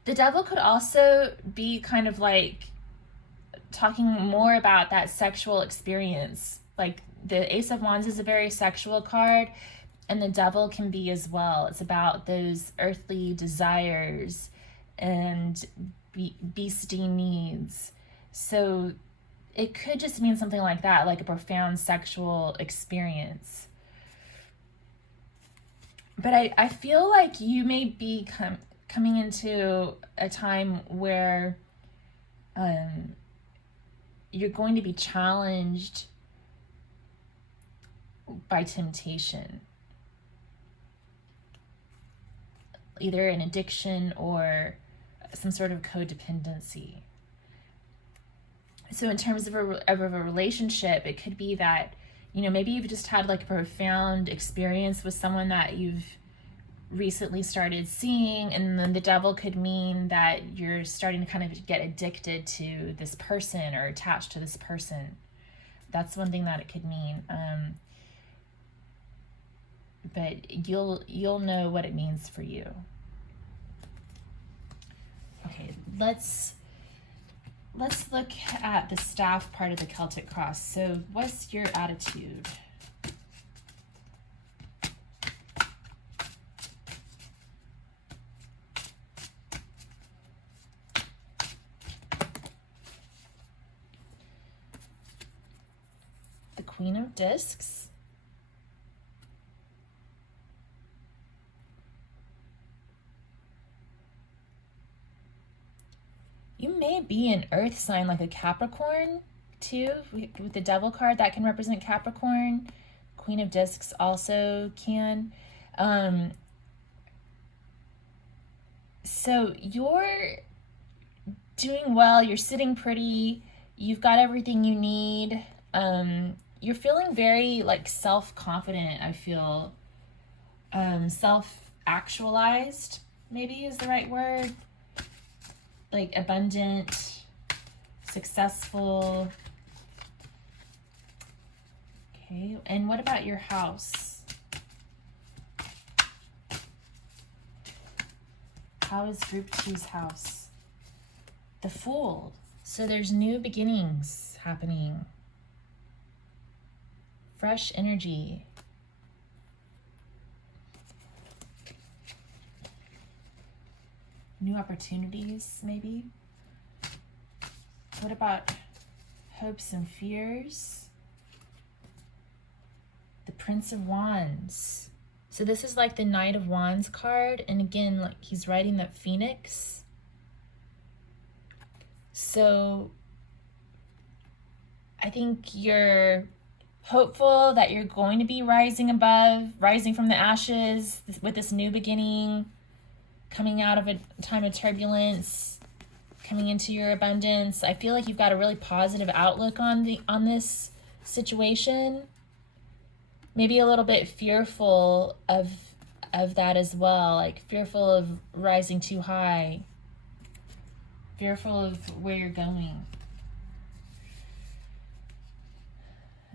The Devil could also be kind of like talking more about that sexual experience. Like the Ace of Wands is a very sexual card, and the Devil can be as well. It's about those earthly desires and beastie needs. So it could just mean something like that, like a profound sexual experience. But I feel like you may be coming into a time where you're going to be challenged by temptation. Either an addiction or some sort of codependency. So in terms of a relationship, it could be that, maybe you've just had like a profound experience with someone that you've recently started seeing, and then the Devil could mean that you're starting to kind of get addicted to this person or attached to this person. That's one thing that it could mean. But you'll know what it means for you. Okay, let's look at the staff part of the Celtic cross. So what's your attitude? the Queen of Discs. You may be an earth sign like a Capricorn too, with the Devil card that can represent Capricorn. Queen of Discs also can. So you're doing well, you're sitting pretty, you've got everything you need. You're feeling very like self-confident, I feel. Self-actualized, maybe is the right word. Like abundant, successful. Okay, and what about your house? How is group 2's house? The Fool. So there's new beginnings happening. Fresh energy. New opportunities, maybe. What about hopes and fears? The Prince of Wands. So this is like the Knight of Wands card. And again, like he's riding that Phoenix. So I think you're hopeful that you're going to be rising from the ashes with this new beginning, coming out of a time of turbulence, coming into your abundance. I feel like you've got a really positive outlook on this situation. Maybe a little bit fearful of that as well, like fearful of rising too high, fearful of where you're going,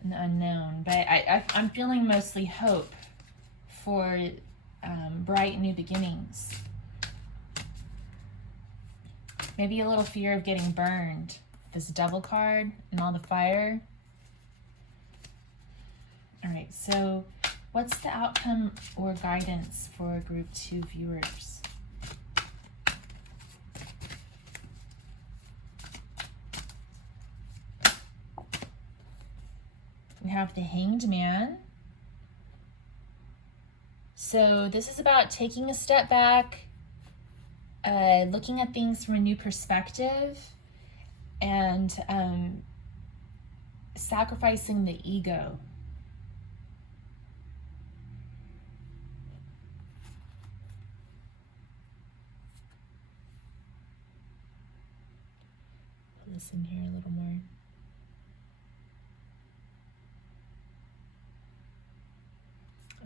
and the unknown. But I'm feeling mostly hope for bright new beginnings. Maybe a little fear of getting burned. This Devil card and all the fire. All right, so what's the outcome or guidance for group 2 viewers? We have the Hanged Man. So this is about taking a step back, looking at things from a new perspective, and sacrificing the ego. Put this in here a little more.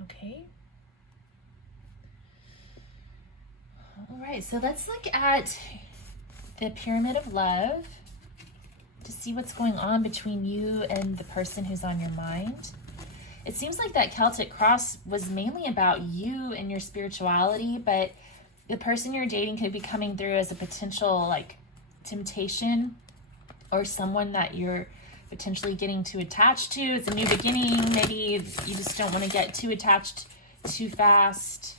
Okay. All right, so let's look at the Pyramid of Love to see what's going on between you and the person who's on your mind. It seems like that Celtic cross was mainly about you and your spirituality, but the person you're dating could be coming through as a potential like temptation, or someone that you're potentially getting too attached to. It's a new beginning. Maybe you just don't want to get too attached too fast.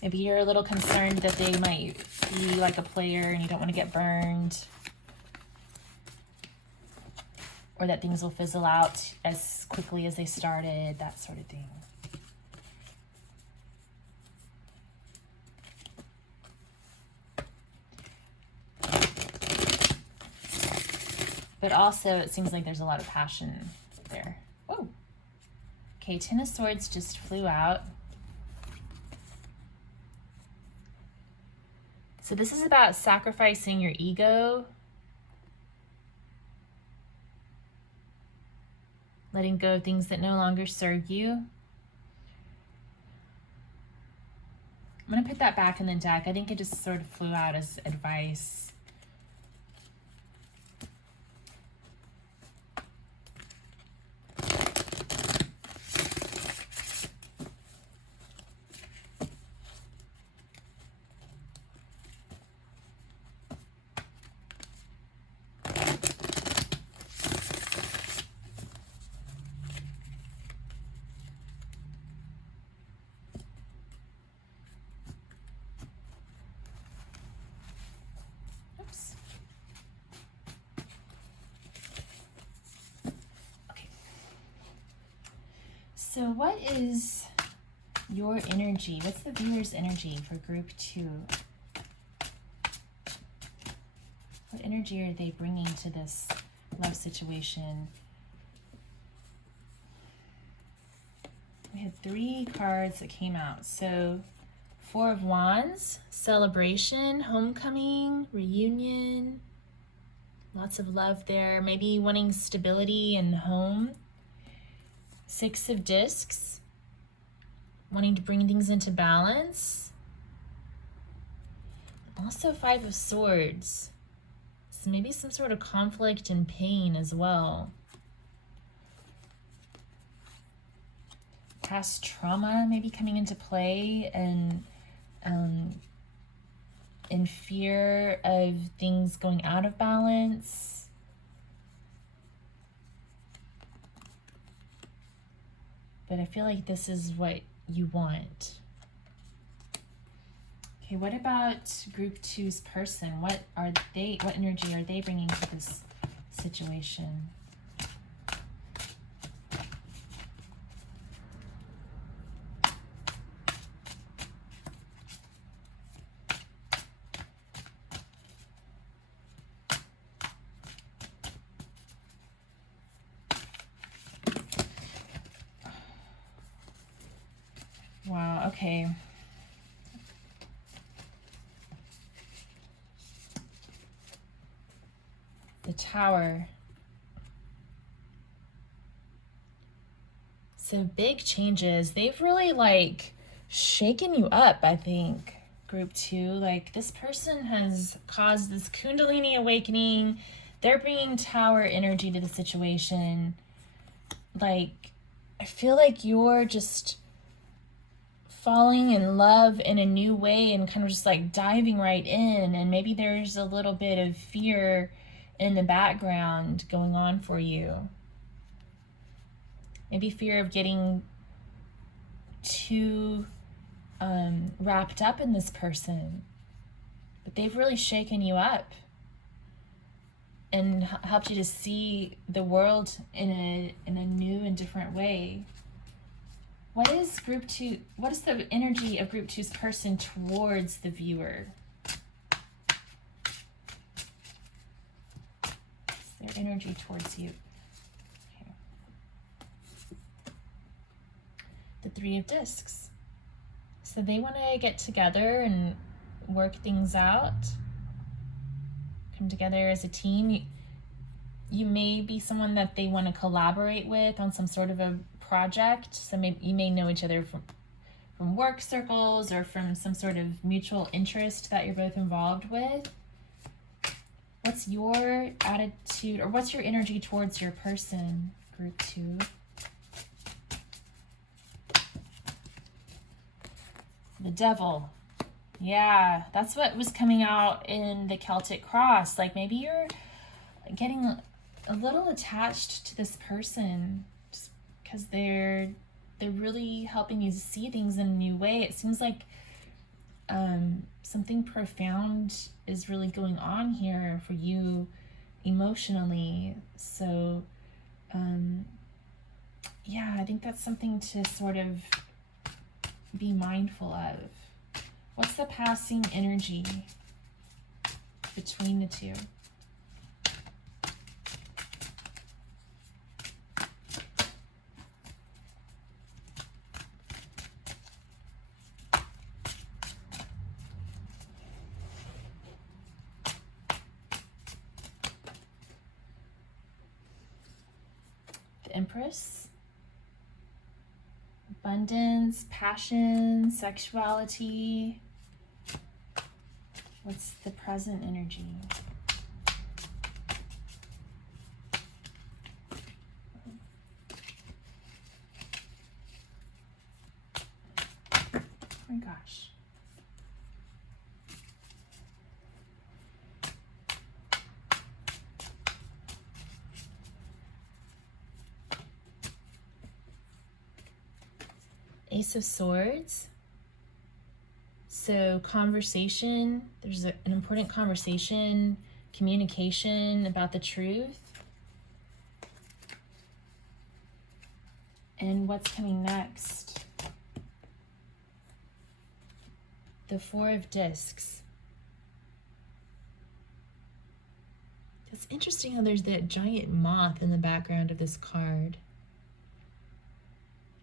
Maybe you're a little concerned that they might be like a player and you don't want to get burned, or that things will fizzle out as quickly as they started, that sort of thing. But also, it seems like there's a lot of passion there. Oh, okay, Ten of Swords just flew out. So this is about sacrificing your ego, letting go of things that no longer serve you. I'm going to put that back in the deck. I think it just sort of flew out as advice. So what is your energy? What's the viewer's energy for group 2? What energy are they bringing to this love situation? We had 3 cards that came out. So 4 of Wands, celebration, homecoming, reunion, lots of love there. Maybe wanting stability and home. 6 of Discs, wanting to bring things into balance. Also 5 of Swords. So maybe some sort of conflict and pain as well. Past trauma maybe coming into play, and in fear of things going out of balance. But I feel like this is what you want. Okay, what about group 2's person? What energy are they bringing to this situation? Wow, okay. The Tower. So big changes. They've really like shaken you up, I think, group 2. Like this person has caused this Kundalini awakening. They're bringing Tower energy to the situation. Like, I feel like you're just falling in love in a new way and kind of just like diving right in, and maybe there's a little bit of fear in the background going on for you. Maybe fear of getting too wrapped up in this person, but they've really shaken you up and helped you to see the world in a new and different way. What is group 2? What is the energy of group 2's person towards the viewer? What's their energy towards you? Okay. The 3 of Discs. So they want to get together and work things out. Come together as a team. You may be someone that they want to collaborate with on some sort of a project. So maybe you may know each other from work circles or from some sort of mutual interest that you're both involved with. What's your attitude, or what's your energy towards your person, group 2? The Devil. Yeah, that's what was coming out in the Celtic cross. Like maybe you're getting a little attached to this person just because they're really helping you see things in a new way. It seems like something profound is really going on here for you emotionally. So yeah, I think that's something to sort of be mindful of. What's the passing energy between the two? The Empress. Abundance, passion, sexuality. What's the present energy? Oh my gosh. Ace of Swords. So conversation, there's an important conversation, communication about the truth. And what's coming next? The Four of Discs. It's interesting how there's that giant moth in the background of this card.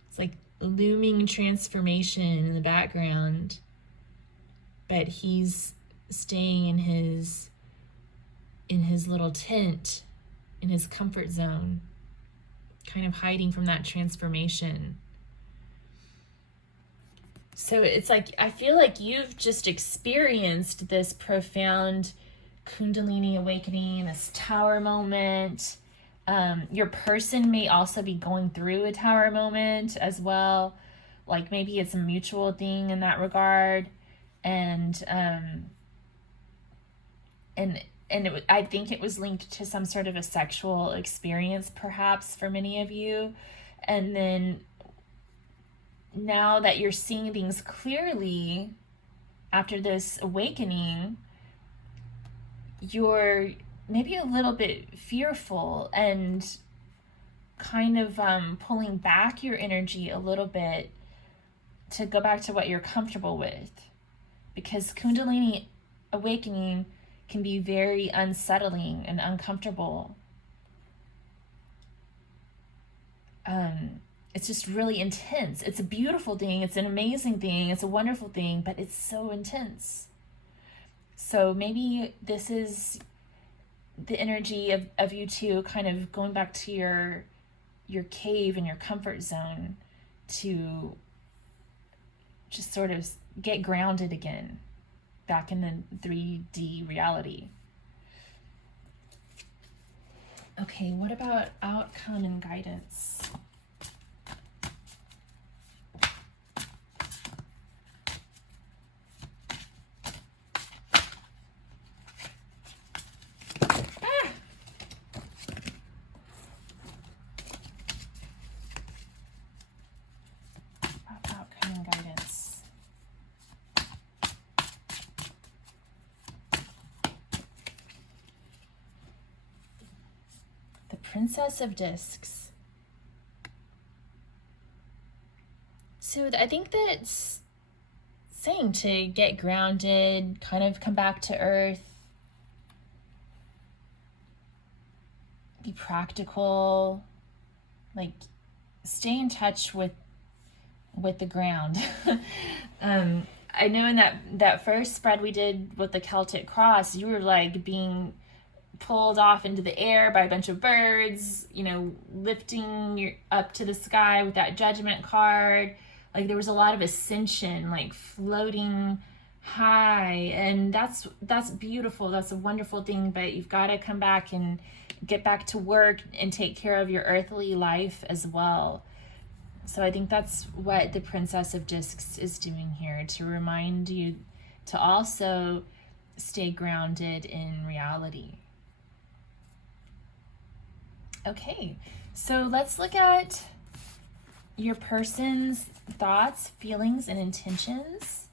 It's like looming transformation in the background, but he's staying in his little tent, in his comfort zone, kind of hiding from that transformation. So it's like, I feel like you've just experienced this profound Kundalini awakening, this tower moment. Your person may also be going through a tower moment as well. Like maybe it's a mutual thing in that regard. And I think it was linked to some sort of a sexual experience, perhaps, for many of you. And then now that you're seeing things clearly after this awakening, you're maybe a little bit fearful and kind of pulling back your energy a little bit to go back to what you're comfortable with. Because Kundalini awakening can be very unsettling and uncomfortable. It's just really intense. It's a beautiful thing. It's an amazing thing. It's a wonderful thing, but it's so intense. So maybe this is the energy of you two kind of going back to your cave and your comfort zone to just sort of get grounded again, back in the 3D reality. Okay, what about outcome and guidance? Outcome and guidance. The Princess of Discs. So I think that's saying to get grounded, kind of come back to earth, be practical, like stay in touch with the ground. I know in that first spread we did with the Celtic cross, you were like being pulled off into the air by a bunch of birds, you know, lifting you up to the sky with that Judgment card. Like there was a lot of ascension, like floating high, and that's beautiful. That's a wonderful thing, but you've got to come back and get back to work and take care of your earthly life as well. So I think that's what the Princess of Discs is doing here, to remind you to also stay grounded in reality. Okay, so let's look at your person's thoughts, feelings, and intentions.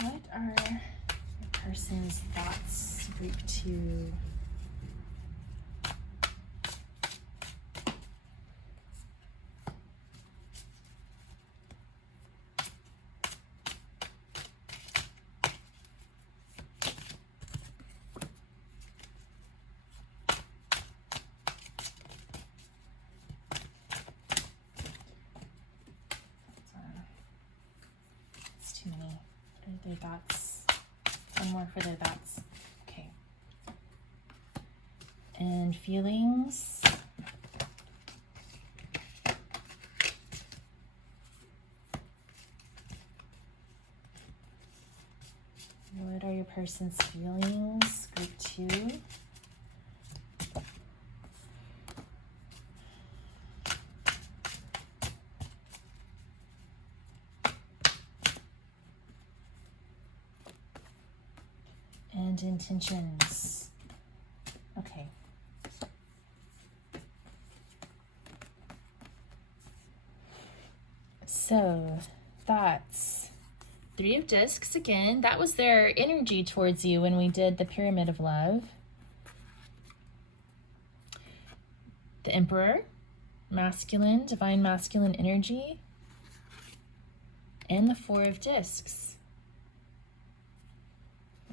What are your person's thoughts, group 2? It's too many. thoughts. One more for their thoughts. Okay. And feelings. What are your person's feelings? Group 2. And intentions. Okay. So, thoughts. 3 of discs again. That was their energy towards you when we did the Pyramid of Love. The Emperor, masculine, divine masculine energy. And the 4 of discs.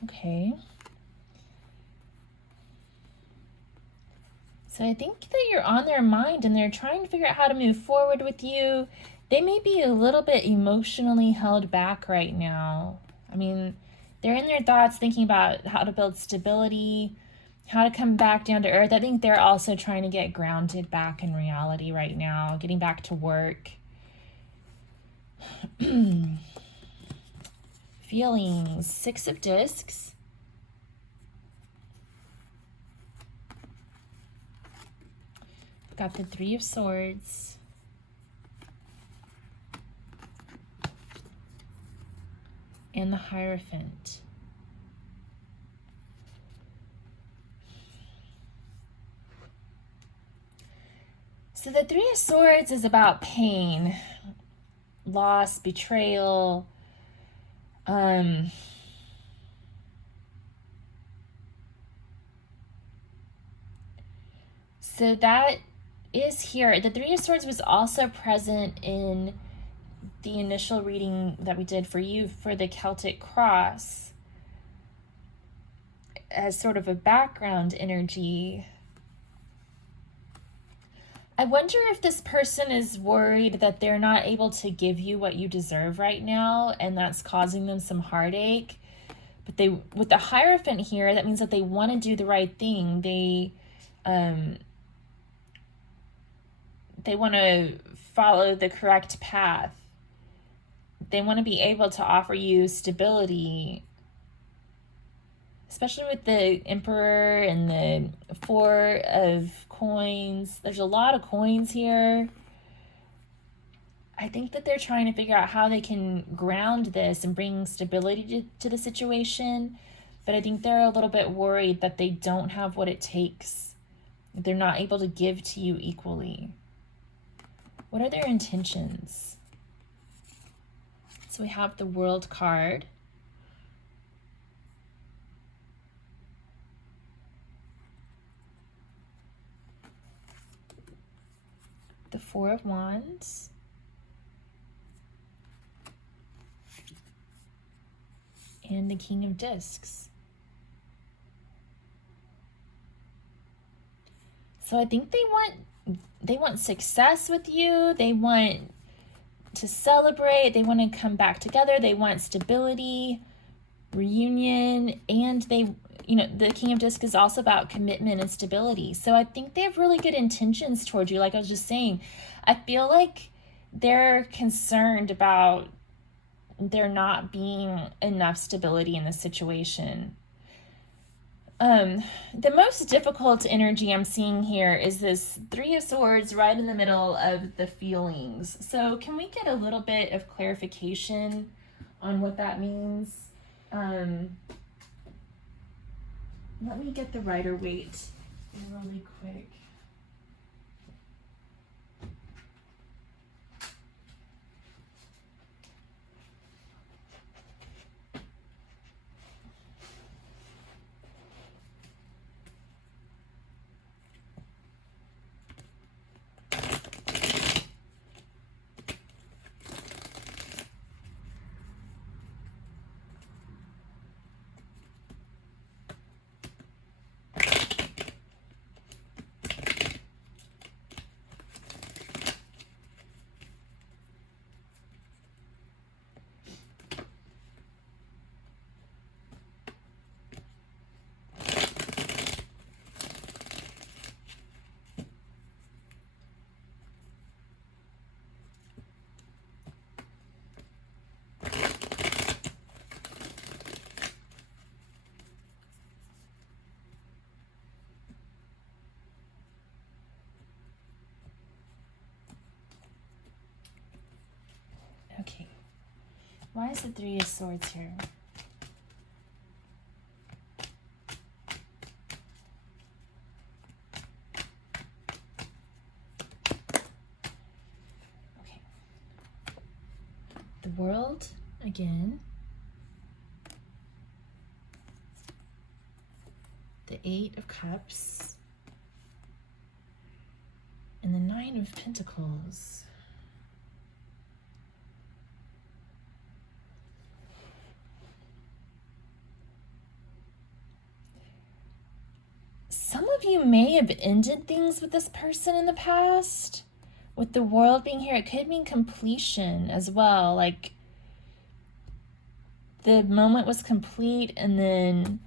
Okay. So I think that you're on their mind and they're trying to figure out how to move forward with you. They may be a little bit emotionally held back right now. I mean, they're in their thoughts thinking about how to build stability, how to come back down to earth. I think they're also trying to get grounded back in reality right now, getting back to work. Feelings, 6 of discs. Got the 3 of swords. And the Hierophant. So the 3 of swords is about pain, loss, betrayal. So that is here. The 3 of swords was also present in the initial reading that we did for you for the Celtic cross as sort of a background energy. I wonder if this person is worried that they're not able to give you what you deserve right now, and that's causing them some heartache. But they, with the Hierophant here, that means that they want to do the right thing. They want to follow the correct path. They want to be able to offer you stability, especially with the Emperor and the 4 of coins. There's a lot of coins here. I think that they're trying to figure out how they can ground this and bring stability to the situation. But I think they're a little bit worried that they don't have what it takes. They're not able to give to you equally. What are their intentions? So we have the World card. The 4 of Wands. And the King of Discs. So I think they want success with you. They want to celebrate. They want to come back together. They want stability, reunion, and the King of Discs is also about commitment and stability. So I think they have really good intentions towards you. Like I was just saying, I feel like they're concerned about there not being enough stability in the situation. The most difficult energy I'm seeing here is this 3 of Swords right in the middle of the feelings. So can we get a little bit of clarification on what that means? Let me get the Rider-Waite really quick. Why is the Three of Swords here? Okay. The World, again. The Eight of Cups. And the Nine of Pentacles. Some of you may have ended things with this person in the past. With the World being here, it could mean completion as well. Like the moment was complete, and then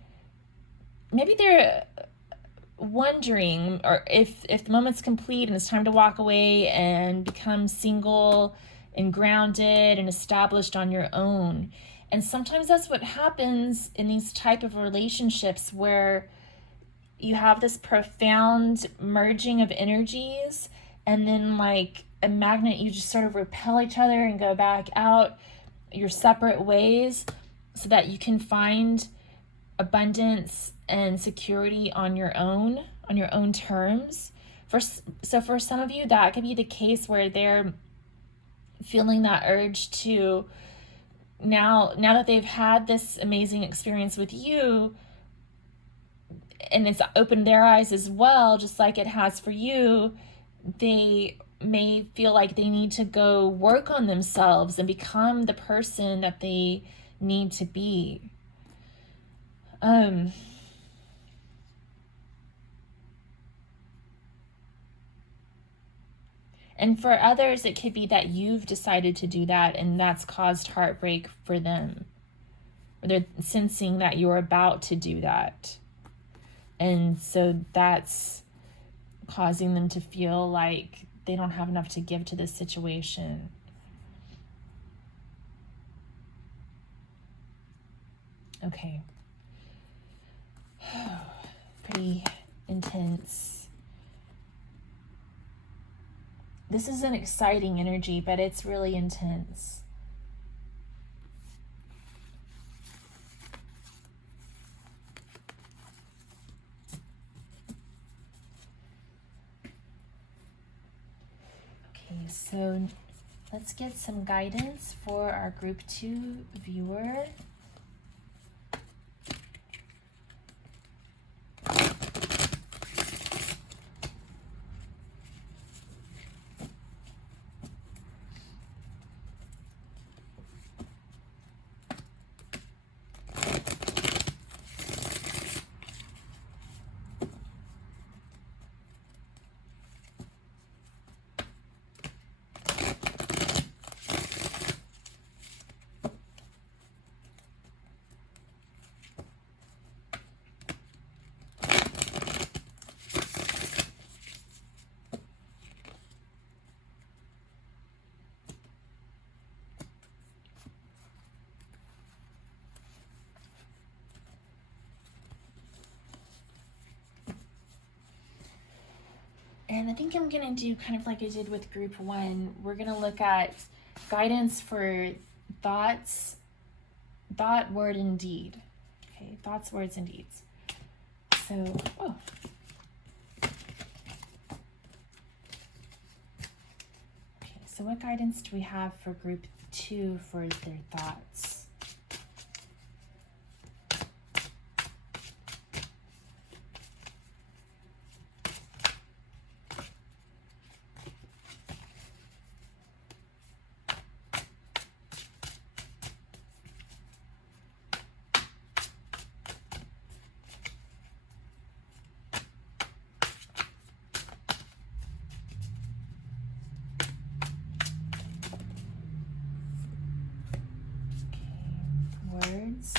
maybe they're wondering, or if the moment's complete and it's time to walk away and become single and grounded and established on your own. And sometimes that's what happens in these type of relationships, where you have this profound merging of energies, and then like a magnet, you just sort of repel each other and go back out your separate ways, so that you can find abundance and security on your own terms. So for some of you, that could be the case where they're feeling that urge to, now that they've had this amazing experience with you, and it's opened their eyes as well, just like it has for you, they may feel like they need to go work on themselves and become the person that they need to be. And for others, it could be that you've decided to do that, and that's caused heartbreak for them. Or they're sensing that you're about to do that. And so that's causing them to feel like they don't have enough to give to this situation. Okay. Pretty intense. This is an exciting energy, but it's really intense. Okay, so let's get some guidance for our group 2 viewer. And I think I'm going to do kind of like I did with group 1. We're going to look at guidance for thoughts, thought, word, and deed. Okay, thoughts, words, and deeds. So, Okay, so what guidance do we have for group 2 for their thoughts? Words.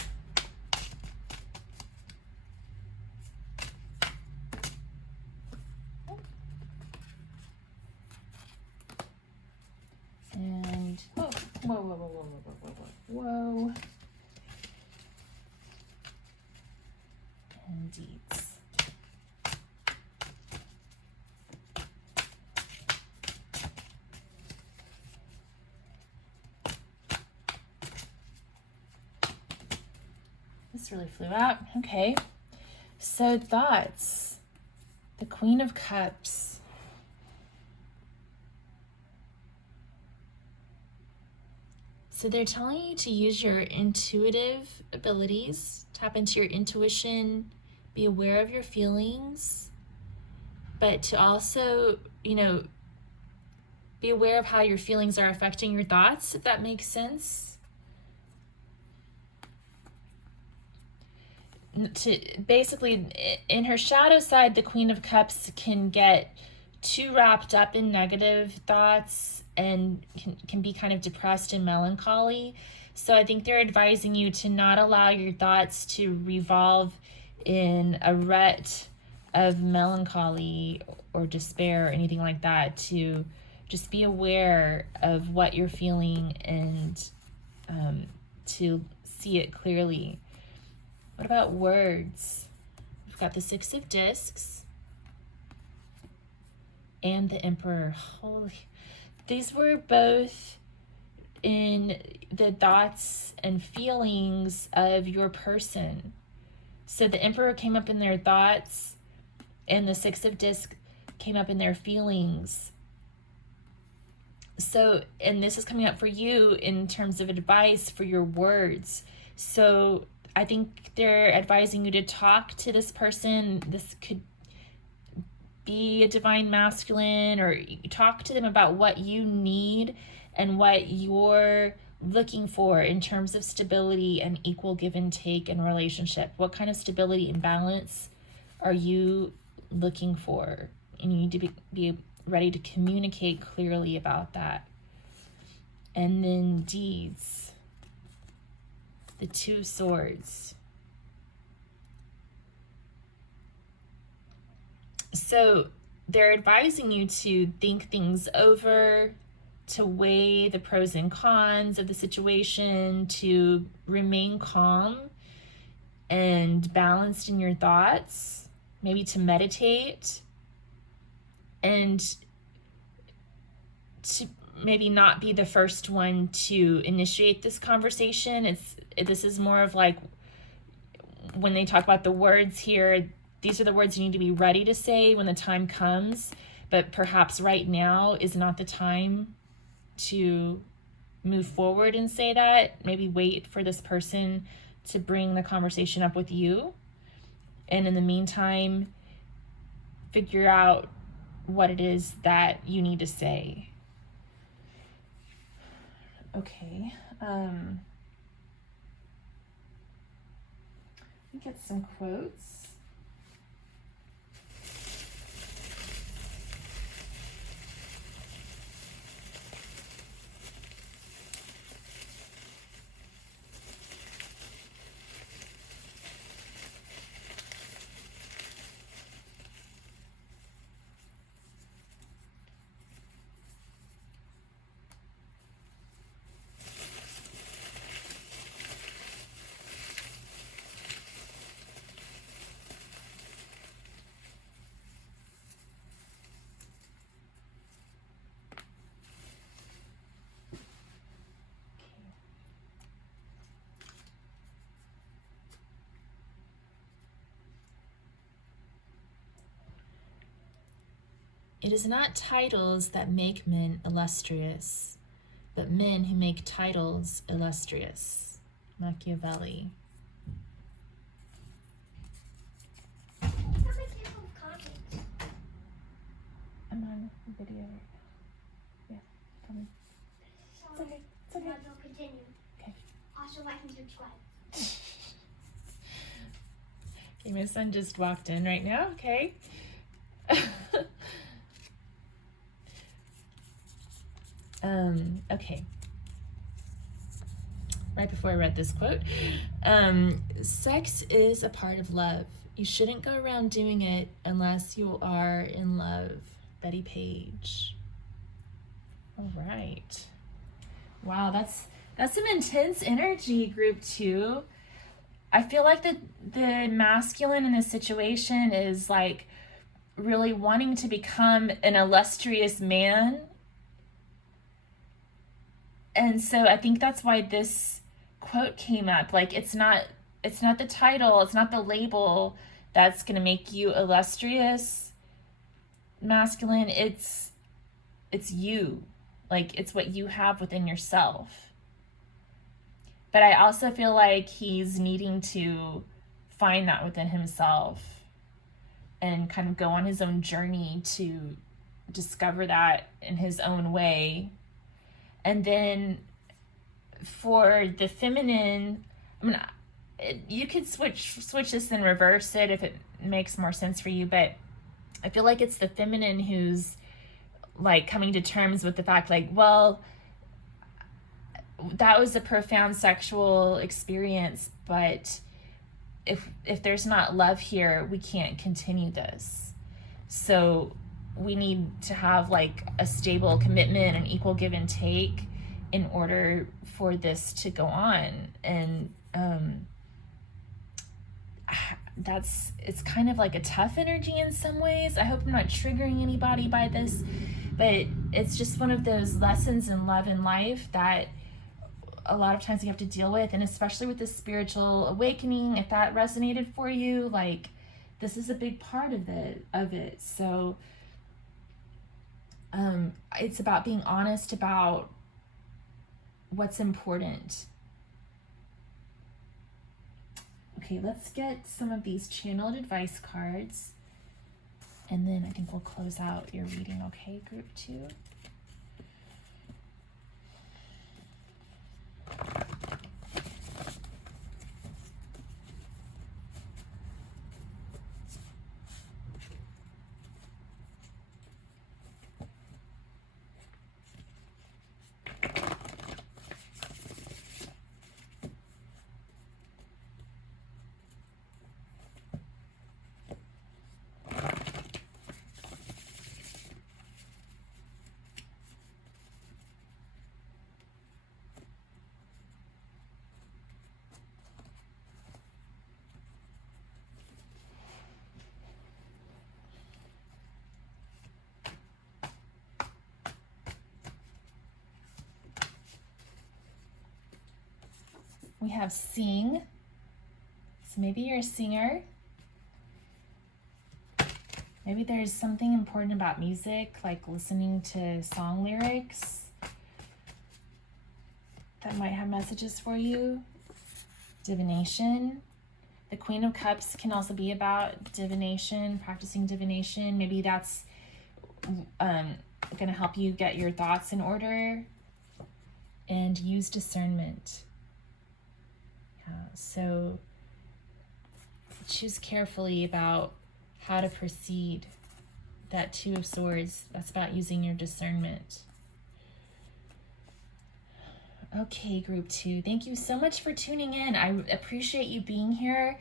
And whoa. And deeds. this really flew out. Okay. So thoughts. The Queen of Cups. So they're telling you to use your intuitive abilities, tap into your intuition, be aware of your feelings, but to also, be aware of how your feelings are affecting your thoughts, if that makes sense. Basically, in her shadow side, the Queen of Cups can get too wrapped up in negative thoughts and can be kind of depressed and melancholy. So I think they're advising you to not allow your thoughts to revolve in a rut of melancholy or despair or anything like that, to just be aware of what you're feeling and to see it clearly. What about words? We've got the Six of Discs and the Emperor. These were both in the thoughts and feelings of your person. So the Emperor came up in their thoughts and the Six of Discs came up in their feelings. So, and this is coming up for you in terms of advice for your words. So I think they're advising you to talk to this person. This could be a divine masculine, or talk to them about what you need and what you're looking for in terms of stability and equal give and take in a relationship. What kind of stability and balance are you looking for? And you need to be ready to communicate clearly about that. And then deeds. The Two of Swords. So they're advising you to think things over, to weigh the pros and cons of the situation, to remain calm and balanced in your thoughts, maybe to meditate, and to maybe not be the first one to initiate this conversation. This is more of like when they talk about the words here, these are the words you need to be ready to say when the time comes, but perhaps right now is not the time to move forward and say that. Maybe wait for this person to bring the conversation up with you. And in the meantime, figure out what it is that you need to say. Okay. Let me get some quotes. It is not titles that make men illustrious, but men who make titles illustrious. Machiavelli. I'm on video right now. Yeah, coming. It's okay. It's okay. I'll continue. Okay. Also, like and subscribe. Okay, my son just walked in right now. Okay. Okay. Right before I read this quote, sex is a part of love. You shouldn't go around doing it unless you are in love. Betty Page. All right. Wow, that's some intense energy, group 2. I feel like the masculine in this situation is like really wanting to become an illustrious man. And so I think that's why this quote came up. Like, it's not it's not the title, it's not the label that's going to make you illustrious masculine. It's you. Like, it's what you have within yourself. But I also feel like he's needing to find that within himself and kind of go on his own journey to discover that in his own way. And then for the feminine, I mean, you could switch this and reverse it if it makes more sense for you, but I feel like it's the feminine who's like coming to terms with the fact, like, well, that was a profound sexual experience, but if there's not love here, we can't continue this. So we need to have like a stable commitment and equal give and take in order for this to go on. And it's kind of like a tough energy in some ways. I hope I'm not triggering anybody by this, but it's just one of those lessons in love and life that a lot of times you have to deal with, and especially with this spiritual awakening, if that resonated for you, like, this is a big part of it. So it's about being honest about what's important. Okay, let's get some of these channeled advice cards, and then I think we'll close out your reading, okay, group 2? We have sing. So maybe you're a singer. Maybe there's something important about music, like listening to song lyrics that might have messages for you. Divination. The Queen of Cups can also be about divination, practicing divination. Maybe that's going to help you get your thoughts in order. And use discernment. So choose carefully about how to proceed. That 2 of Swords, that's about using your discernment. Okay, group 2, thank you so much for tuning in. I appreciate you being here.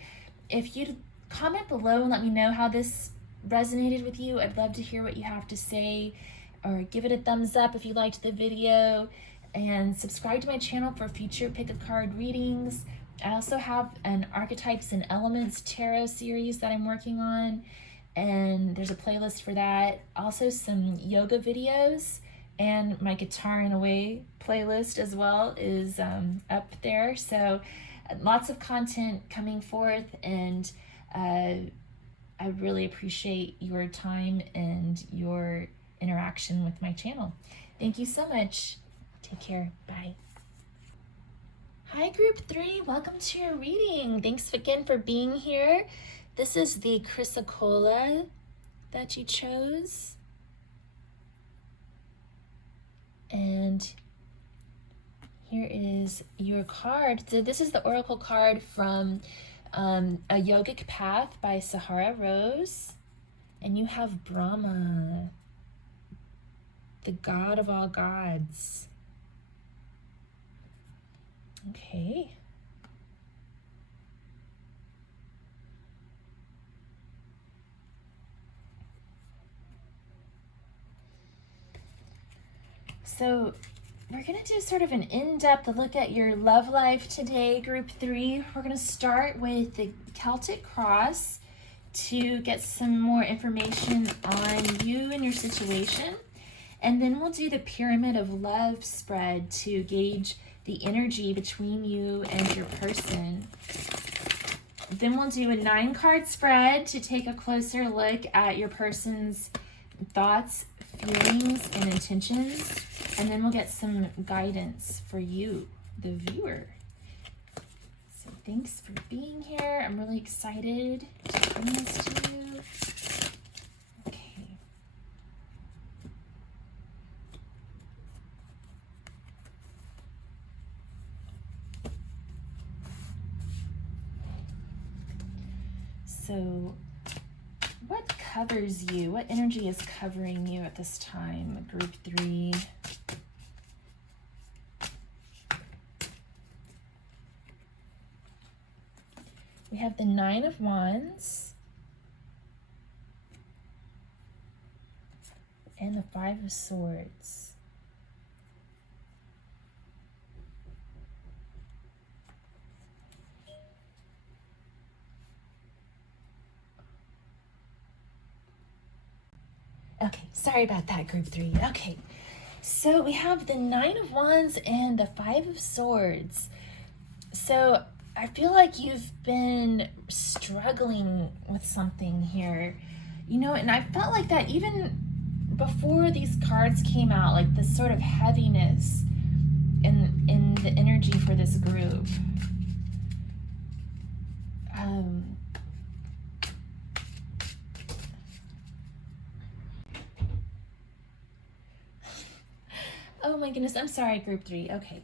If you'd comment below and let me know how this resonated with you, I'd love to hear what you have to say, or give it a thumbs up if you liked the video, and subscribe to my channel for future pick a card readings. I also have an Archetypes and Elements tarot series that I'm working on, and there's a playlist for that. Also some yoga videos, and my Guitar in a Way playlist as well is up there. So lots of content coming forth, and I really appreciate your time and your interaction with my channel. Thank you so much. Take care. Bye. Hi, group 3. Welcome to your reading. Thanks again for being here. This is the Chrysocolla that you chose. And here is your card. So this is the Oracle card from a Yogic Path by Sahara Rose. And you have Brahma, the god of all gods. Okay. So we're going to do sort of an in-depth look at your love life today, group 3. We're going to start with the Celtic cross to get some more information on you and your situation. And then we'll do the pyramid of love spread to gauge the energy between you and your person. Then we'll do a 9-card spread to take a closer look at your person's thoughts, feelings, and intentions. And then we'll get some guidance for you, the viewer. So thanks for being here. I'm really excited to bring this to you. Okay. So what covers you? What energy is covering you at this time, group 3? We have the 9 of Wands and the 5 of Swords. Okay, sorry about that, group 3. Okay, so we have the 9 of Wands and the 5 of Swords. So I feel like you've been struggling with something here, you know, and I felt like that even before these cards came out, like this sort of heaviness in the energy for this group. Oh my goodness, I'm sorry, group 3. Okay.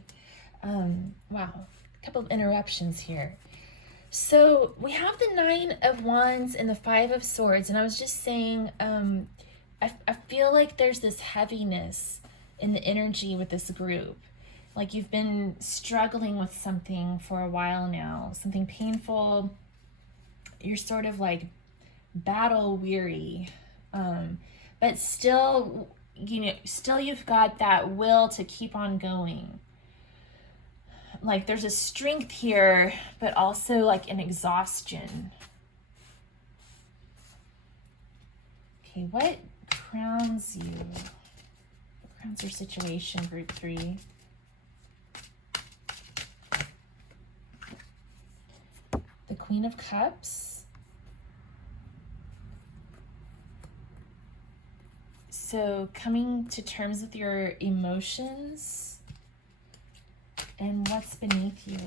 Wow, a couple of interruptions here. So we have the 9 of Wands and the 5 of Swords, and I was just saying, I feel like there's this heaviness in the energy with this group. Like you've been struggling with something for a while now, something painful. You're sort of like battle weary, but still, you know, still you've got that will to keep on going. Like there's a strength here, but also like an exhaustion. Okay, what crowns you? What crowns your situation, group 3? The Queen of Cups. So coming to terms with your emotions and what's beneath you.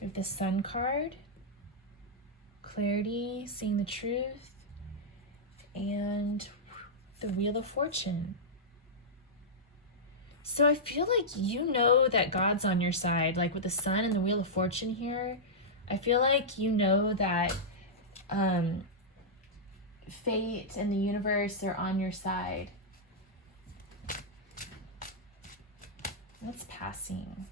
We have the Sun card, clarity, seeing the truth, and the Wheel of Fortune. So I feel like you know that God's on your side, like with the Sun and the Wheel of Fortune here. I feel like you know that fate and the universe are on your side. What's passing?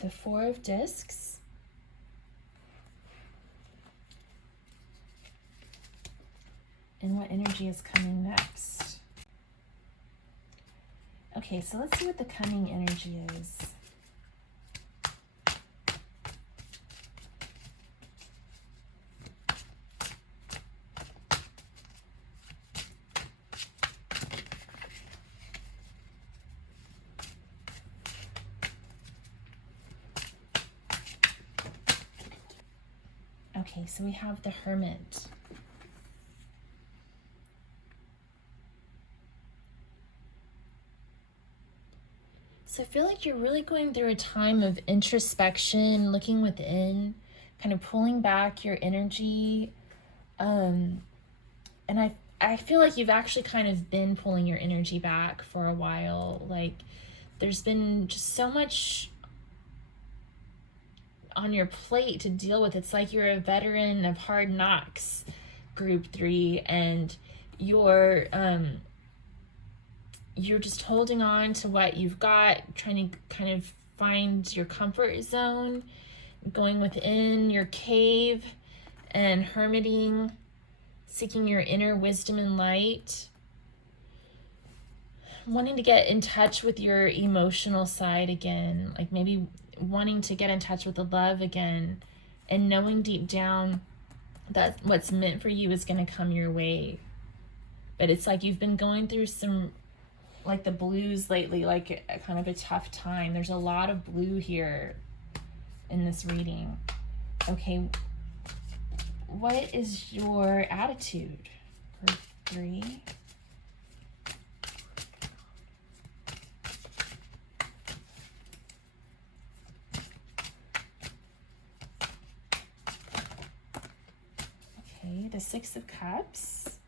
The 4 of Discs. And what energy is coming next? Okay, so let's see what the coming energy is. Okay, so we have the Hermit. So I feel like you're really going through a time of introspection, looking within, kind of pulling back your energy. And I feel like you've actually kind of been pulling your energy back for a while. Like there's been just so much on your plate to deal with. It's like you're a veteran of hard knocks, group 3, and you're just holding on to what you've got, trying to kind of find your comfort zone, going within your cave and hermiting, seeking your inner wisdom and light, wanting to get in touch with your emotional side again, like maybe wanting to get in touch with the love again and knowing deep down that what's meant for you is going to come your way. But it's like you've been going through some, like the blues lately, like a kind of a tough time. There's a lot of blue here in this reading. Okay, what is your attitude? Group 3. Okay, the 6 of Cups.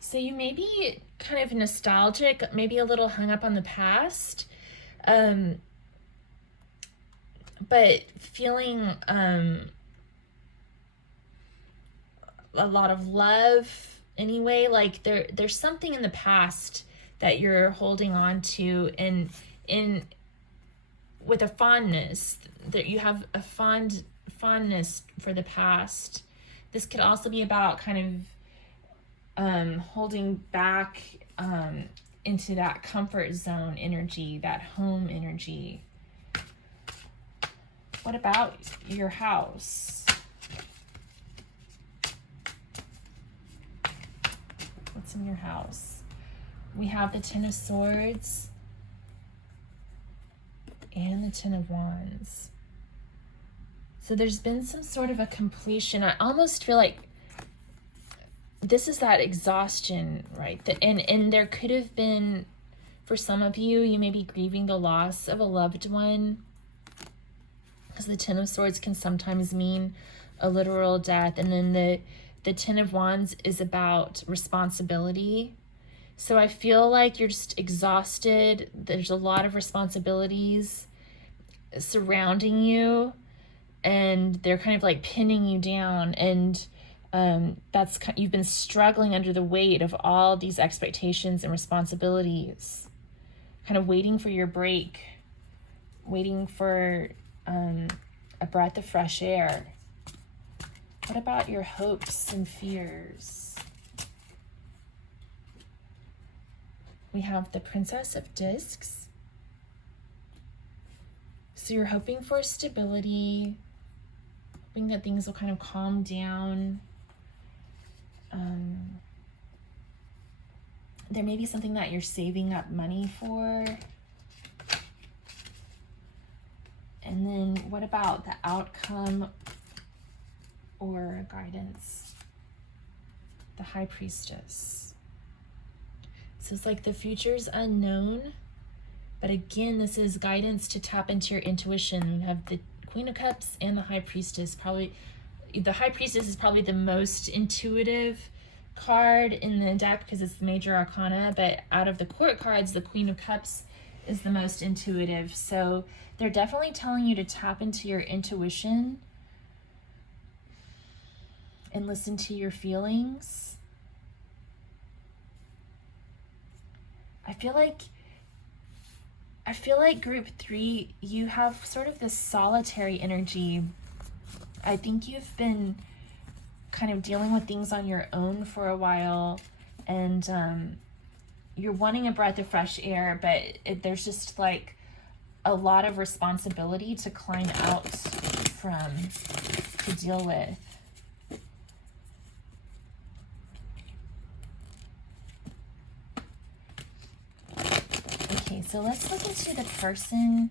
So you may be kind of nostalgic, maybe a little hung up on the past, but feeling a lot of love anyway. Like there's something in the past that you're holding on to, and with a fondness, that you have a fondness for the past. This could also be about kind of holding back into that comfort zone energy, that home energy. What about your house? What's in your house? We have the 10 of Swords and the 10 of Wands. So there's been some sort of a completion. I almost feel like this is that exhaustion, right? And there could have been, for some of you, you may be grieving the loss of a loved one, because the 10 of Swords can sometimes mean a literal death. And then the 10 of Wands is about responsibility. So I feel like you're just exhausted. There's a lot of responsibilities surrounding you, and they're kind of like pinning you down. And you've been struggling under the weight of all these expectations and responsibilities, kind of waiting for your break, waiting for a breath of fresh air. What about your hopes and fears? We have the Princess of Discs. So you're hoping for stability, hoping that things will kind of calm down. There may be something that you're saving up money for. And then what about the outcome or guidance? The High Priestess. So it's like the future's unknown, but again, this is guidance to tap into your intuition. We have the Queen of Cups and the High Priestess. Probably the High Priestess is probably the most intuitive card in the deck because it's the major arcana, but out of the court cards, the Queen of Cups is the most intuitive. So they're definitely telling you to tap into your intuition and listen to your feelings. I feel like group 3, you have sort of this solitary energy. I think you've been kind of dealing with things on your own for a while, and you're wanting a breath of fresh air, but there's just like a lot of responsibility to climb out from, to deal with. Okay, so let's look into the person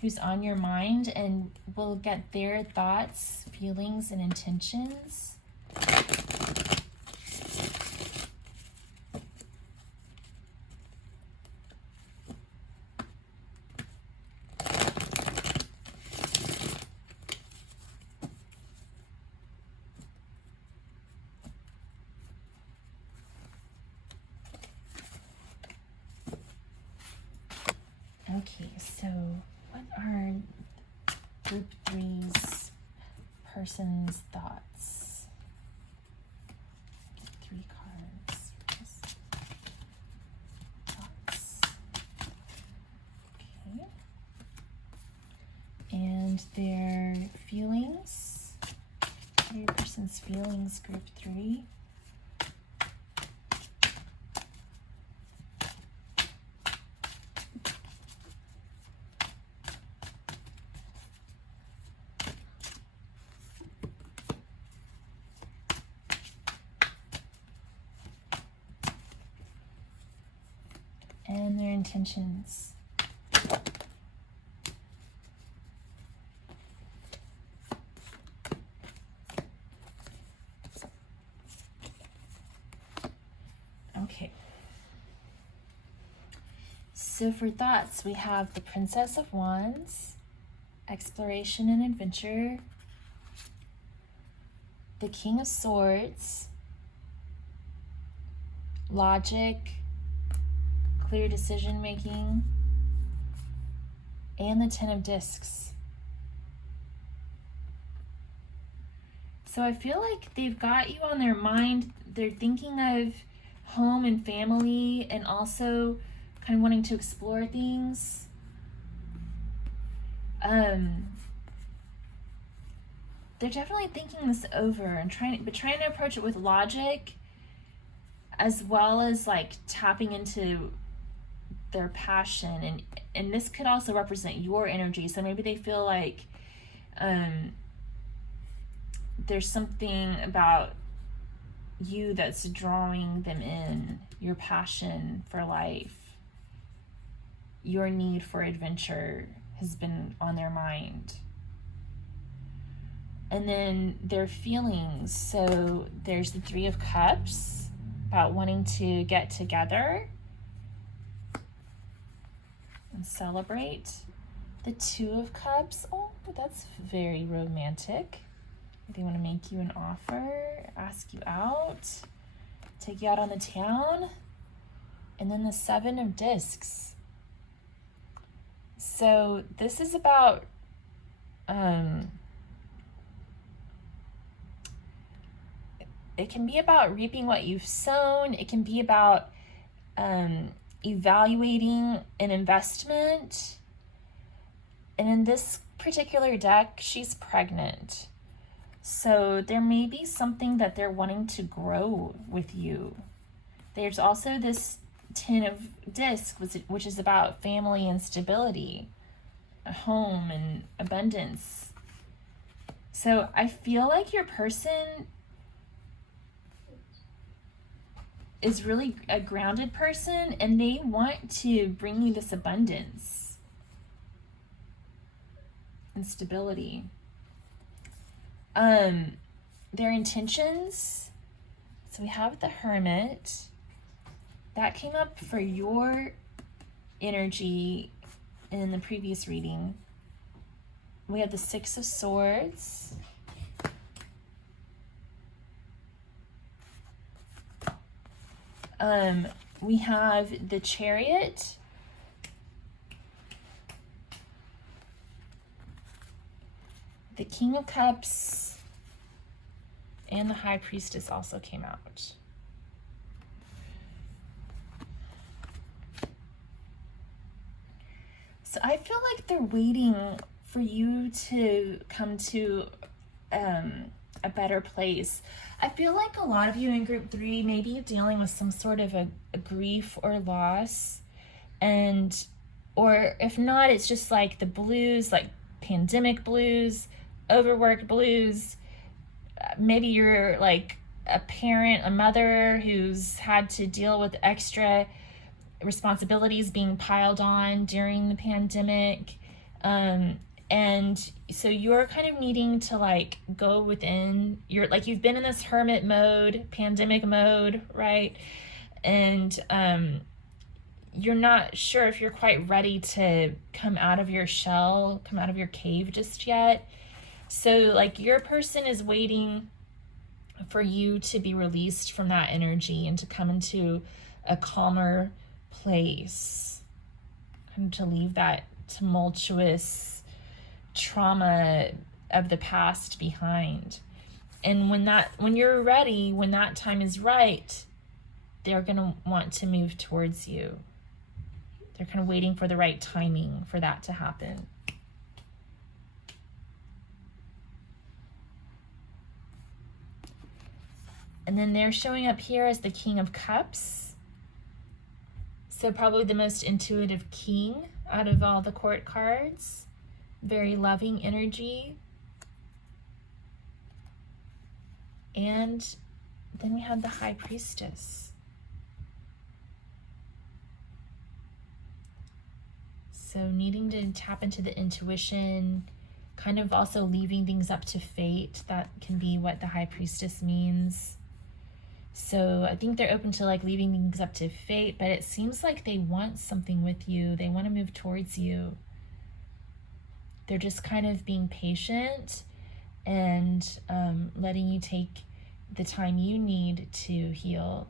who's on your mind, and we'll get their thoughts, feelings, and intentions. Okay, so what are group 3's person's thoughts? 3 cards. Thoughts. Okay. And their feelings. What are your person's feelings, group 3? and their intentions. Okay. So for thoughts, we have the Princess of Wands, exploration and adventure, the King of Swords, logic, clear decision making, and the Ten of Discs. So I feel like they've got you on their mind. They're thinking of home and family, and also kind of wanting to explore things. They're definitely thinking this over and trying to approach it with logic, as well as like tapping into their passion, and this could also represent your energy. So maybe they feel like there's something about you that's drawing them in, your passion for life, your need for adventure has been on their mind. And then their feelings. So there's the Three of Cups, about wanting to get together and celebrate. The Two of Cups, oh, that's very romantic. They want to make you an offer, ask you out, take you out on the town. And then the Seven of Discs. So this is about it can be about reaping what you've sown. It can be about evaluating an investment. And in this particular deck, she's pregnant. So there may be something that they're wanting to grow with you. There's also this Ten of Discs, which is about family and stability, a home and abundance. So I feel like your person is really a grounded person, and they want to bring you this abundance and stability. Their intentions. So we have the Hermit. That came up for your energy in the previous reading. We have the Six of Swords. We have the Chariot. The King of Cups. And the High Priestess also came out. So I feel like they're waiting for you to come to a better place. I feel like a lot of you in group 3 may be dealing with some sort of a grief or loss, and or if not, it's just like the blues, like pandemic blues, overworked blues. Maybe you're like a parent, a mother who's had to deal with extra responsibilities being piled on during the pandemic. And so you're kind of needing to like go within, you've been in this hermit mode, pandemic mode, right? And you're not sure if you're quite ready to come out of your shell, come out of your cave just yet. So like your person is waiting for you to be released from that energy and to come into a calmer place, and to leave that tumultuous trauma of the past behind. And when you're ready, when that time is right, they're going to want to move towards you. They're kind of waiting for the right timing for that to happen. And then they're showing up here as the King of Cups. So probably the most intuitive king out of all the court cards. Very loving energy. And then we have the High Priestess. So needing to tap into the intuition, kind of also leaving things up to fate. That can be what the High Priestess means. So I think they're open to like leaving things up to fate, but it seems like they want something with you. They want to move towards you. They're just kind of being patient and letting you take the time you need to heal.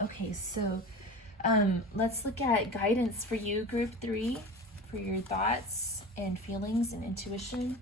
Okay, so let's look at guidance for you, group 3, for your thoughts and feelings and intuition.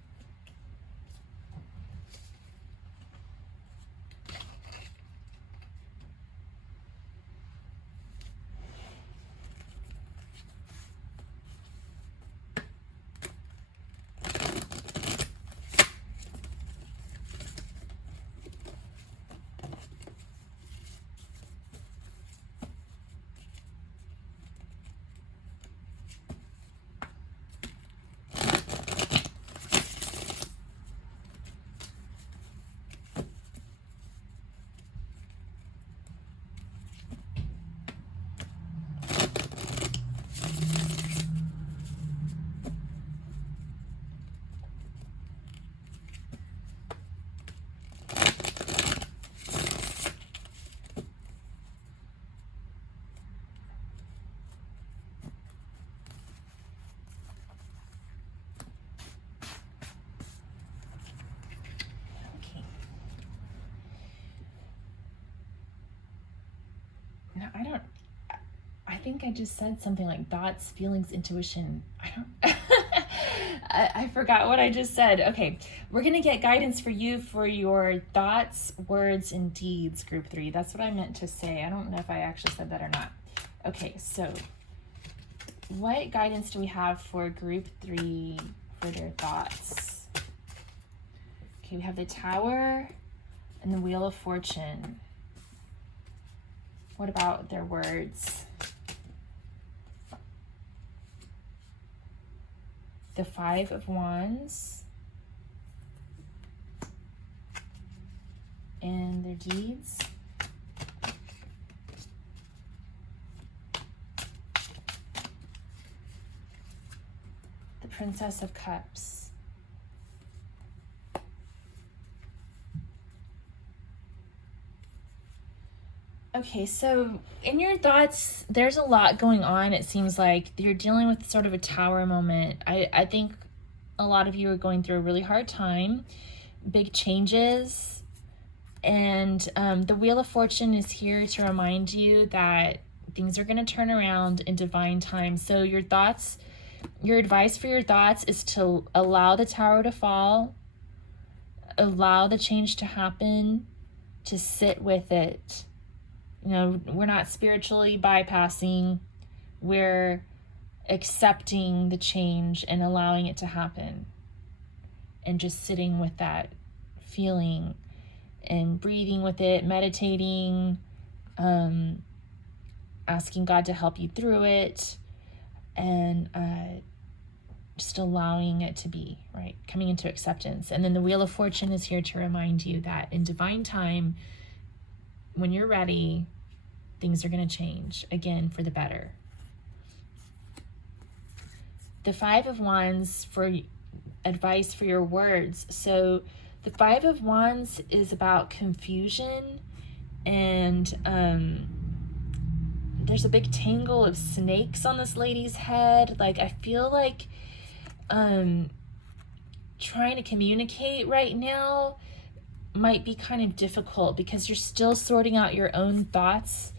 No, I think I just said something like thoughts, feelings, intuition. I forgot what I just said. Okay, we're going to get guidance for you for your thoughts, words, and deeds, group 3. That's what I meant to say. I don't know if I actually said that or not. Okay, so what guidance do we have for group 3 for their thoughts? Okay, we have the Tower and the Wheel of Fortune. What about their words? The 5 of Wands. And their deeds. The Princess of Cups. Okay, so in your thoughts, there's a lot going on. It seems like you're dealing with sort of a tower moment. I think a lot of you are going through a really hard time, big changes, and the Wheel of Fortune is here to remind you that things are going to turn around in divine time. So your thoughts, your advice for your thoughts is to allow the tower to fall, allow the change to happen, to sit with it. You know, we're not spiritually bypassing, we're accepting the change and allowing it to happen and just sitting with that feeling and breathing with it, meditating, asking God to help you through it, and just allowing it to be, right? Coming into acceptance. And then the Wheel of Fortune is here to remind you that in divine time, when you're ready, things are going to change again for the better. The 5 of Wands for advice for your words. So the 5 of Wands is about confusion, and there's a big tangle of snakes on this lady's head. Like, I feel like trying to communicate right now might be kind of difficult because you're still sorting out your own thoughts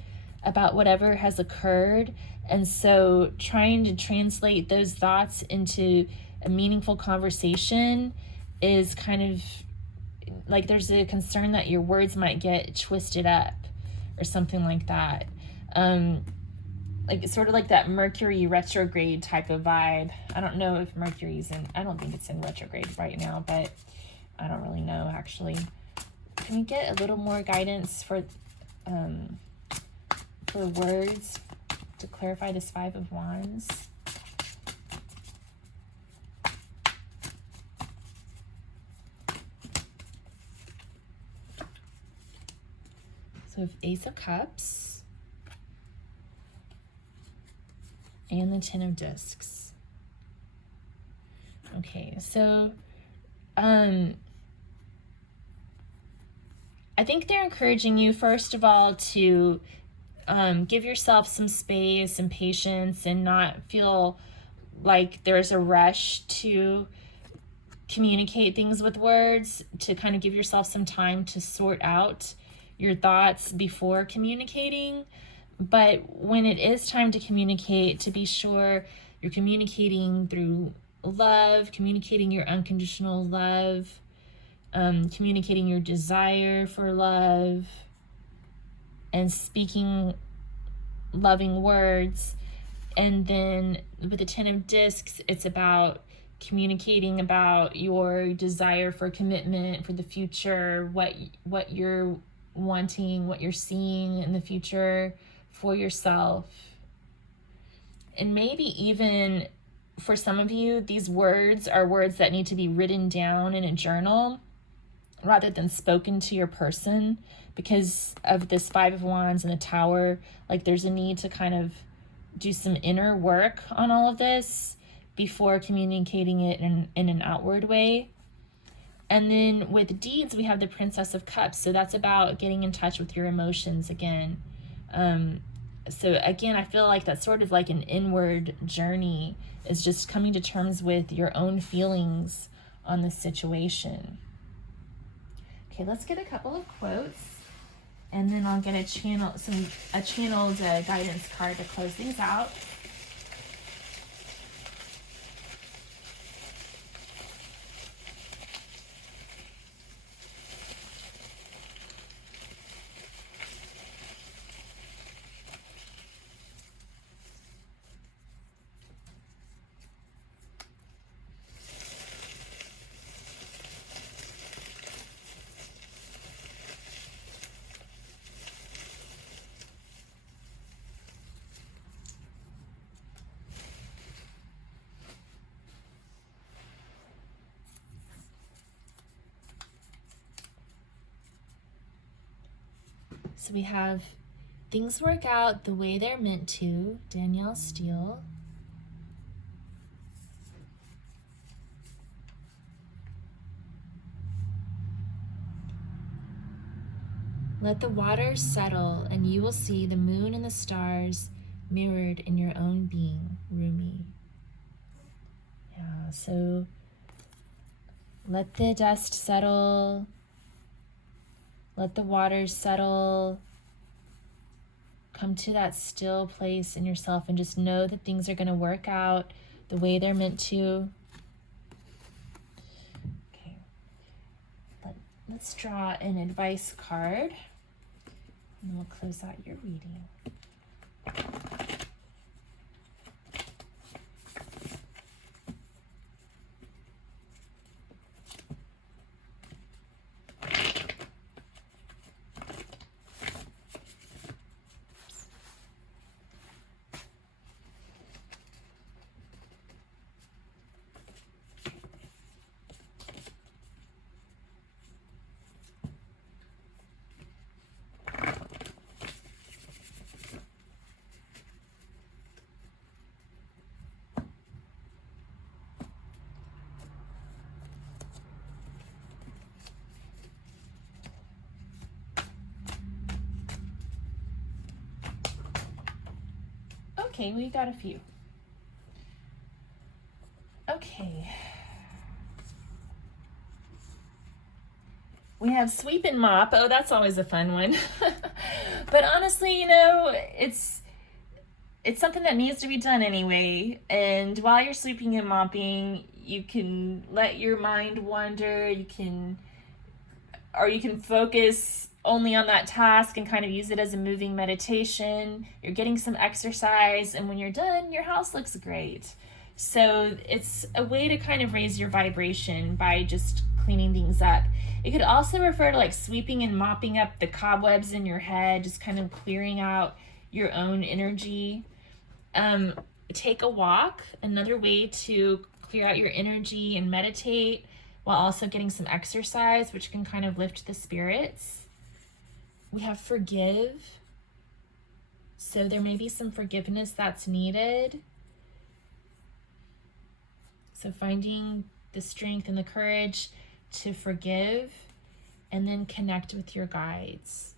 about whatever has occurred. And so trying to translate those thoughts into a meaningful conversation is kind of like there's a concern that your words might get twisted up or something like that. Like it's sort of like that Mercury retrograde type of vibe. I don't know if Mercury's in, I don't think it's in retrograde right now, but I don't really know actually. Can we get a little more guidance for words to clarify this 5 of Wands? So we have Ace of Cups, and the Ten of Discs. Okay, so I think they're encouraging you, first of all, to give yourself some space and patience and not feel like there's a rush to communicate things with words, to kind of give yourself some time to sort out your thoughts before communicating. But when it is time to communicate, to be sure you're communicating through love, communicating your unconditional love, communicating your desire for love, and speaking loving words. And then with the Ten of Discs, it's about communicating about your desire for commitment for the future, what you're wanting, what you're seeing in the future for yourself. And maybe even for some of you, these words are words that need to be written down in a journal rather than spoken to your person, because of this Five of Wands and the Tower. Like, there's a need to kind of do some inner work on all of this before communicating it in an outward way. And then with deeds, we have the Princess of Cups. So that's about getting in touch with your emotions again. So again, I feel like that's sort of like an inward journey, is just coming to terms with your own feelings on the situation. Okay, let's get a couple of quotes, and then I'll get a channeled guidance card to close things out. So we have things work out the way they're meant to, Danielle Steele. Let the waters settle, and you will see the moon and the stars mirrored in your own being, Rumi. Yeah, so let the dust settle. Let the waters settle. Come to that still place in yourself and just know that things are going to work out the way they're meant to. Okay. Let's draw an advice card, and we'll close out your reading. Okay, we got a few. Okay. We have sweep and mop. Oh, that's always a fun one. But honestly, it's something that needs to be done anyway. And while you're sweeping and mopping, you can let your mind wander. You can focus only on that task and kind of use it as a moving meditation. You're getting some exercise, and when you're done, your house looks great. So it's a way to kind of raise your vibration by just cleaning things up. It could also refer to like sweeping and mopping up the cobwebs in your head, just kind of clearing out your own energy. Take a walk, another way to clear out your energy and meditate while also getting some exercise, which can kind of lift the spirits. We have forgive. So there may be some forgiveness that's needed. So finding the strength and the courage to forgive and then connect with your guides.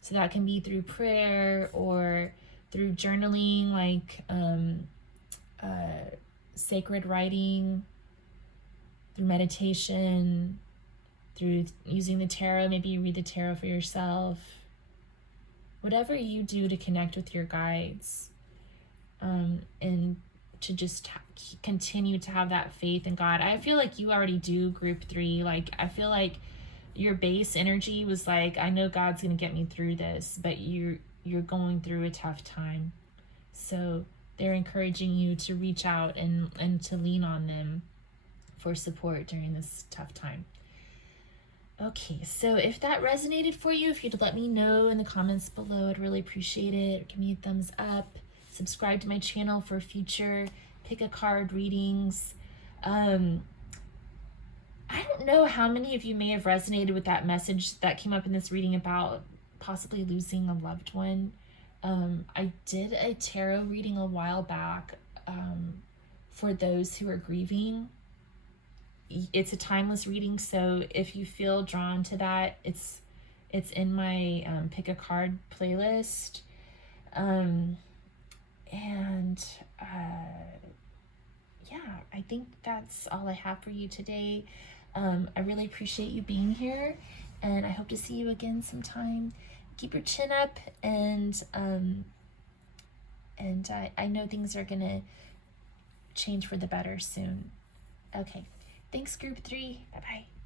So that can be through prayer or through journaling, like sacred writing, through meditation, through using the tarot. Maybe you read the tarot for yourself. Whatever you do to connect with your guides, and to just continue to have that faith in God. I feel like you already do group 3. Like, I feel like your base energy was like, I know God's going to get me through this, but you're going through a tough time. So they're encouraging you to reach out and to lean on them for support during this tough time. Okay, so if that resonated for you, if you'd let me know in the comments below, I'd really appreciate it. Give me a thumbs up. Subscribe to my channel for future pick a card readings. I don't know how many of you may have resonated with that message that came up in this reading about possibly losing a loved one. I did a tarot reading a while back for those who are grieving. It's a timeless reading, so if you feel drawn to that, it's in my pick a card playlist. Yeah, I think that's all I have for you today. I really appreciate you being here, and I hope to see you again sometime. Keep your chin up, and I know things are gonna change for the better soon. Okay, thanks group 3. Bye-bye.